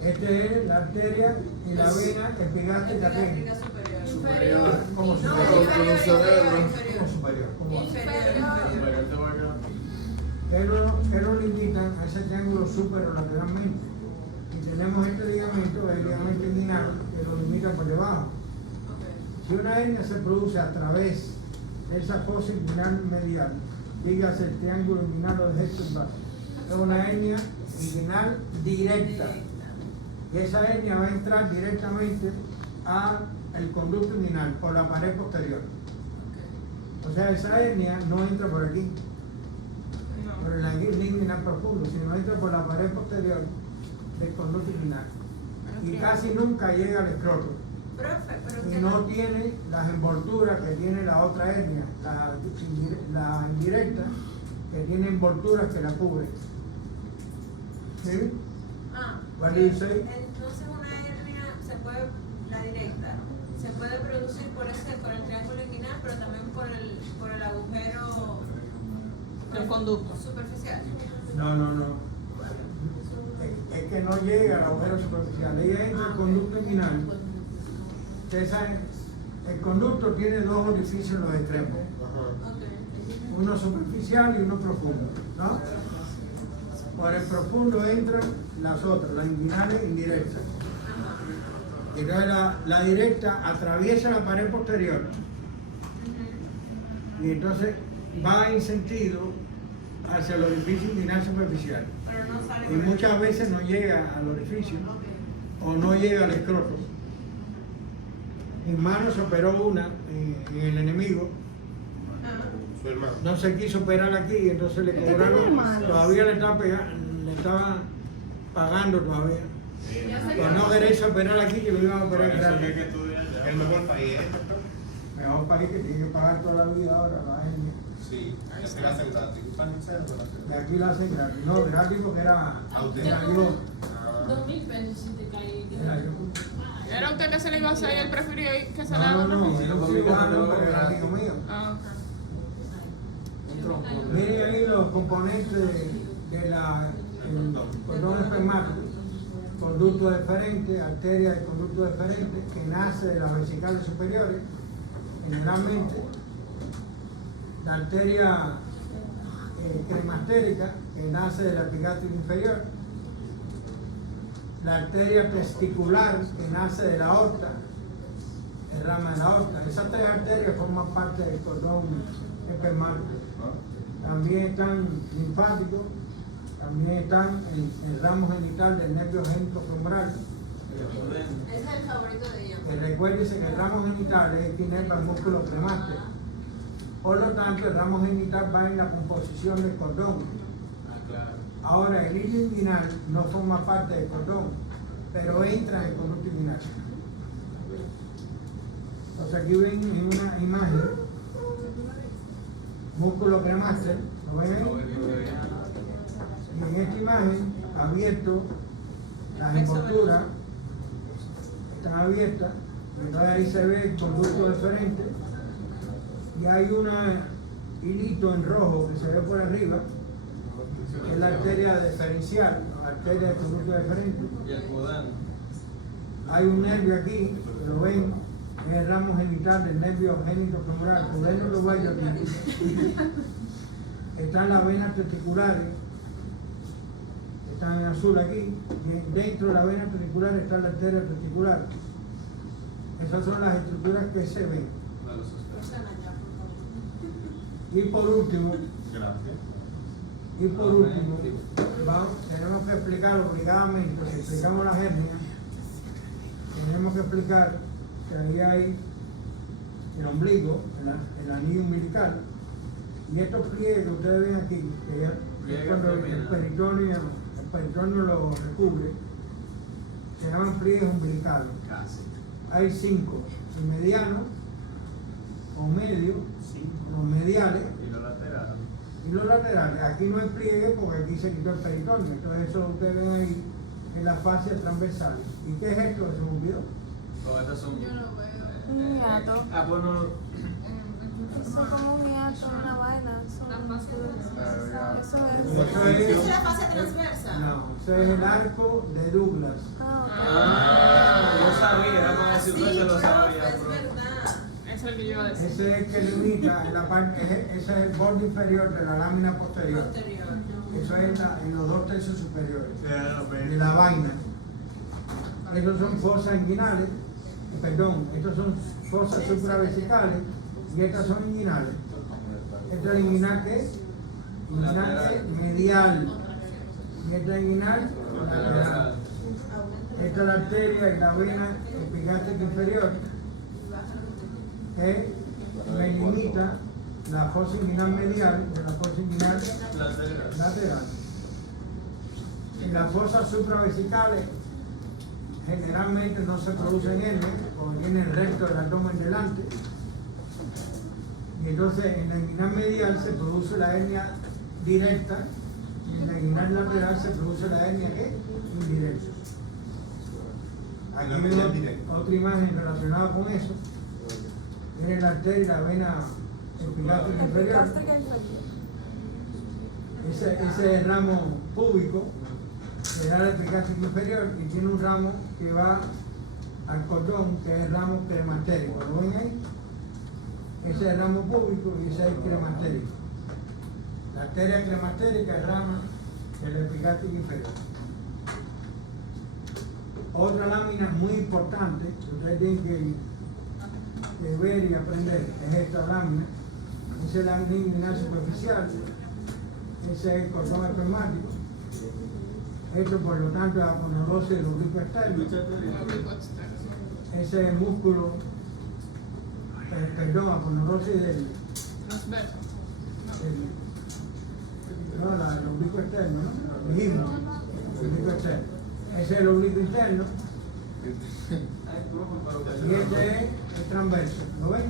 Este es la arteria y la vena epigástica Esta es la que arteria superior. Superior. como No, superior. inferior, inferior, Como inferior. superior. Como Inferior. que lo limitan a ese triángulo superolateralmente. Y tenemos este ligamento, el ligamento inguinal, que lo limita por debajo. Ok. Si una hernia se produce a través de esa fosa inguinal medial, dígase el triángulo inguinal o de Hesselbach, es una hernia inguinal directa. Y esa hernia va a entrar directamente al conducto inguinal por la pared posterior. O sea, esa hernia no entra por aquí, por el anguila inguinal profundo, sino entra por la pared posterior del conducto inguinal. Y casi nunca llega al escroto. Profe, pero Y que no tiene las envolturas que tiene la otra hernia, la indirecta, que tiene envolturas que la cubren. ¿Sí? What do you say? Entonces una hernia se puede, la directa, se puede producir por el triángulo inguinal, pero también por el agujero El conducto. superficial. No. Es que no llega al agujero superficial. Ella entra al conducto inguinal. El conducto tiene dos orificios en los extremos. Ok. Uno superficial y uno profundo, ¿no? Por el profundo entran las otras, las inguinales indirectas. Y entonces la directa atraviesa la pared posterior y entonces va en sentido hacia el orificio inguinal superficial. Pero no sale. Y muchas veces no llega al orificio o no llega al escroto. Mi hermano se operó una en el enemigo. Su hermano. No se quiso operar aquí, entonces le ¿Qué tiene cobraron, hermanos? todavía le estaban pagando todavía. Por no quererse operar aquí, que lo iban a operar gratis. El mejor país es Mejor país que tiene que pagar toda la vida ahora, la gente. Sí, es que la hacen gratis. De aquí la hacen gratis. No, gratis porque era yo. 2.000 pesos si te cae. Era yo. ¿Era usted que se le iba a hacer y él prefirió que se le No, haga? no, era un cirujano, pero era amigo mío. Ah, ok. Miren ahí los componentes de la cordón espermático, conducto deferente, arteria de conducto deferente, que nace de las vesicales superiores, generalmente, la arteria cremastérica, que nace de la epigastria inferior, la arteria testicular, que nace de la aorta, el rama de la aorta. Esas tres arterias forman parte del cordón espermático. También están linfáticos, también están el ramo genital del nervio genitofemoral. Ese es el favorito de ella. Que recuérdese que el ramo genital es el que inerva el músculo cremaster. Por lo tanto, el ramo genital va en la composición del cordón. Ahora, el hilo inguinal no forma parte del cordón, pero entra en el conducto inguinal. Entonces, aquí ven en una imagen músculo cremaster, ¿lo ven ahí? Y en esta imagen, abierto, las envolturas están abiertas, entonces ahí se ve el conducto deferente y hay un hilito en rojo que se ve por arriba, que es la arteria deferencial, la arteria del conducto deferente. Y el codán. Hay un nervio aquí, que lo ven, es el ramo genital del nervio genitofemoral, poder no lo vaya aquí. Están las venas testiculares, están en azul aquí, y dentro de la vena testicular está la arteria testicular. Esas son las estructuras que se ven. Y por último, tenemos que explicar obligadamente, si explicamos las hernias, tenemos que explicar que ahí hay el ombligo, el anillo umbilical, y estos pliegues que ustedes ven aquí, que ya es cuando el peritoneo lo recubre, se llaman pliegues umbilicales. Hay 5, el mediano o medio, los mediales y los laterales. Aquí no hay pliegue porque aquí se quitó el peritoneo, entonces eso ustedes ven ahí en las fascias transversales. ¿Y qué es esto? Se me olvidó. Estas son. Yo lo veo. Un hiato. Ah, pues no. Eso es como un hiato, una vaina. Eso es. ¿Esa es la fase transversa? No, ese es el arco de Douglas. Ah, Yo sabía, era como si usted se lo sabía. Es bro. verdad. Eso es lo que yo iba a decir. Ese es el que limita en la parte, ese es el borde inferior de la lámina posterior. Posterior. Eso es en los 2 tercios superiores pues. de la vaina. Estos son fosas inguinales, perdón, estos son fosas supravesicales y estas son inguinales. Esta es inguinal que es inguinal medial y esta es inguinal lateral. Esta es la arteria y la vena epigástica inferior que me limita la fosa inguinal medial de la fosa inguinal lateral. En las fosas supravesicales generalmente no se producen hernias, porque viene el recto del abdomen delante. Y entonces en la inguinal medial se produce la hernia directa y en la inguinal lateral se produce la hernia ¿qué? Indirecta. Aquí La vemos medial directa. otra imagen relacionada con eso. Tiene la arteria y la vena epigástica inferior. Ese es el ramo púbico que da la epigástica inferior y tiene un ramo que va al cordón, que es el ramo crematérico. ¿Lo ven ahí? Ese es el ramo púbico y ese es el crematérico. La arteria crematérica es rama de la epigástica inferior. Otra lámina muy importante que ustedes tienen que ver y aprender es esta lámina. Esa es la lámina inguinal superficial. Ese es el cordón espermático. Esto por lo tanto es la aponeurosis del oblicuo externo. Ese es el músculo, perdón, aponeurosis del Transverso. no, el oblicuo externo, ¿no? Dijimos, el oblicuo externo. Ese es el oblicuo interno y este es el transverso, ¿lo ven?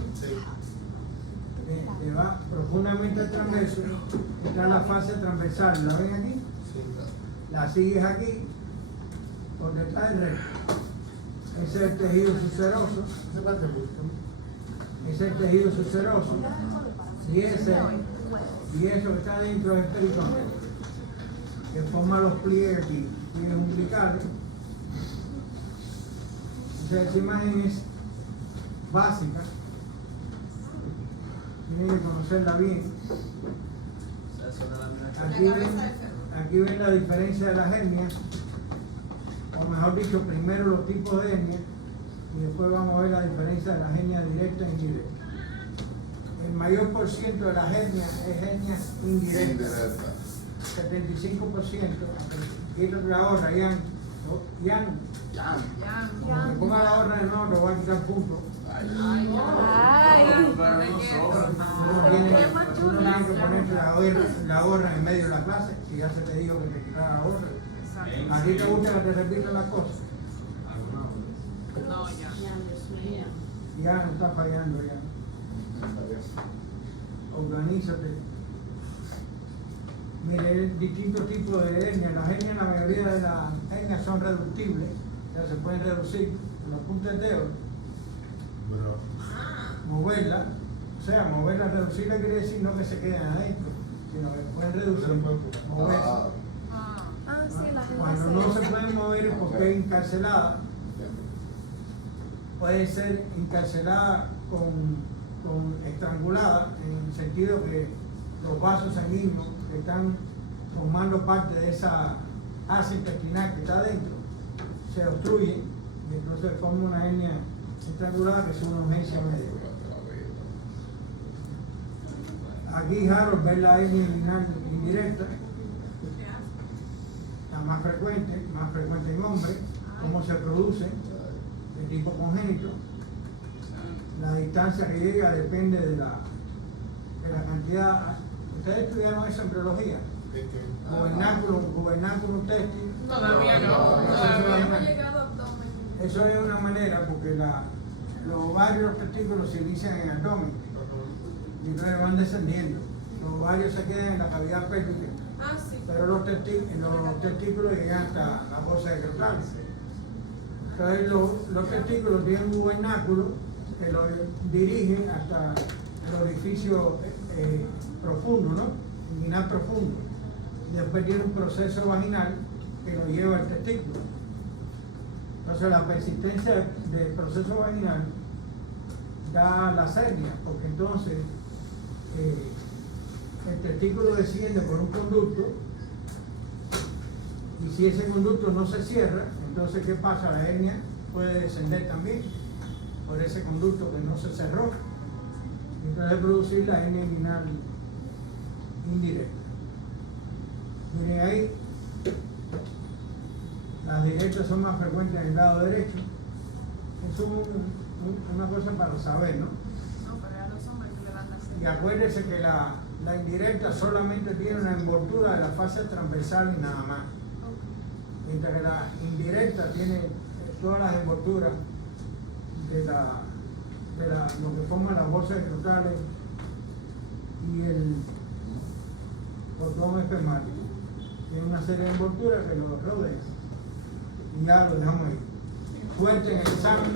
Que va profundamente al transverso, está la fase transversal, ¿la ven aquí? La sigues aquí, por detrás del recto. Ese es el tejido suceroso. Ese es el tejido suceroso. Y eso que está dentro del peritoneo, que forma los pliegues aquí, pliegues umbilicales. Entonces, esa imagen es básica. Tienen que conocerla bien. Aquí ven la diferencia de las hernias, o mejor dicho, primero los tipos de hernias y después vamos a ver la diferencia de las hernias directas e indirectas. El mayor por ciento de las hernias es hernias indirectas, 75%. Quítate la gorra, Ian. Cuando ponga la gorra de nuevo, te voy a quitar puntos. Ay. Tú no tienes que ponerte la gorra en medio de la clase, y ya se te dijo que te quitara la gorra. ¿A ti te gusta que te repitan las cosas? No, ya. Ya no está fallando ya. Organízate. Mire, hay distintos tipos de hernias. Las hernias, la mayoría de las hernias son reductibles, o sea, se pueden reducir con los puntos de dedo, moverla, o sea, moverla, reducirla quiere decir no que se queden adentro, sino que pueden reducir, moverse. Ah, sí, la gente Cuando no se pueden mover es porque es encarcelada. Puede ser encarcelada con estrangulada, en el sentido que los vasos sanguíneos que están formando parte de esa asa intestinal que está adentro se obstruyen y entonces forma una hernia estrangulada que es una urgencia médica. Aquí Harold ve la hernia inguinal indirecta, la más frecuente en hombres, cómo se produce, de tipo congénito. La distancia que llega depende de la cantidad. ¿Ustedes estudiaron eso en embriología? Gubernáculo testis. Todavía no. No hemos Todavía. llegado a abdomen. Eso es una manera porque los ovarios y los testículos se inician en el abdomen y entonces van descendiendo. Los ovarios se quedan en la cavidad pélvica, Ah, sí. pero los testículos llegan hasta la fosa escrotal. Entonces los testículos tienen un gubernáculo que lo dirige hasta el orificio profundo, ¿no? Inguinal profundo. Y después tiene un proceso vaginal que lo lleva al testículo. Entonces la persistencia del proceso vaginal da las hernias, porque entonces el testículo desciende por un conducto y si ese conducto no se cierra, entonces ¿qué pasa? La hernia puede descender también por ese conducto que no se cerró. Entonces producir la hernia inguinal indirecta. Miren ahí, las directas son más frecuentes en el lado derecho. Es una cosa para saber, ¿no? No, pero a los hombres que le dan la Y acuérdense que la indirecta solamente tiene una envoltura de la fascia transversal y nada más. Mientras que la indirecta tiene todas las envolturas de lo que forman las bolsas escrotales y el cordón espermático. Tiene una serie de envolturas que lo rodean. Y ya lo dejamos ahí. Fuerte en el examen.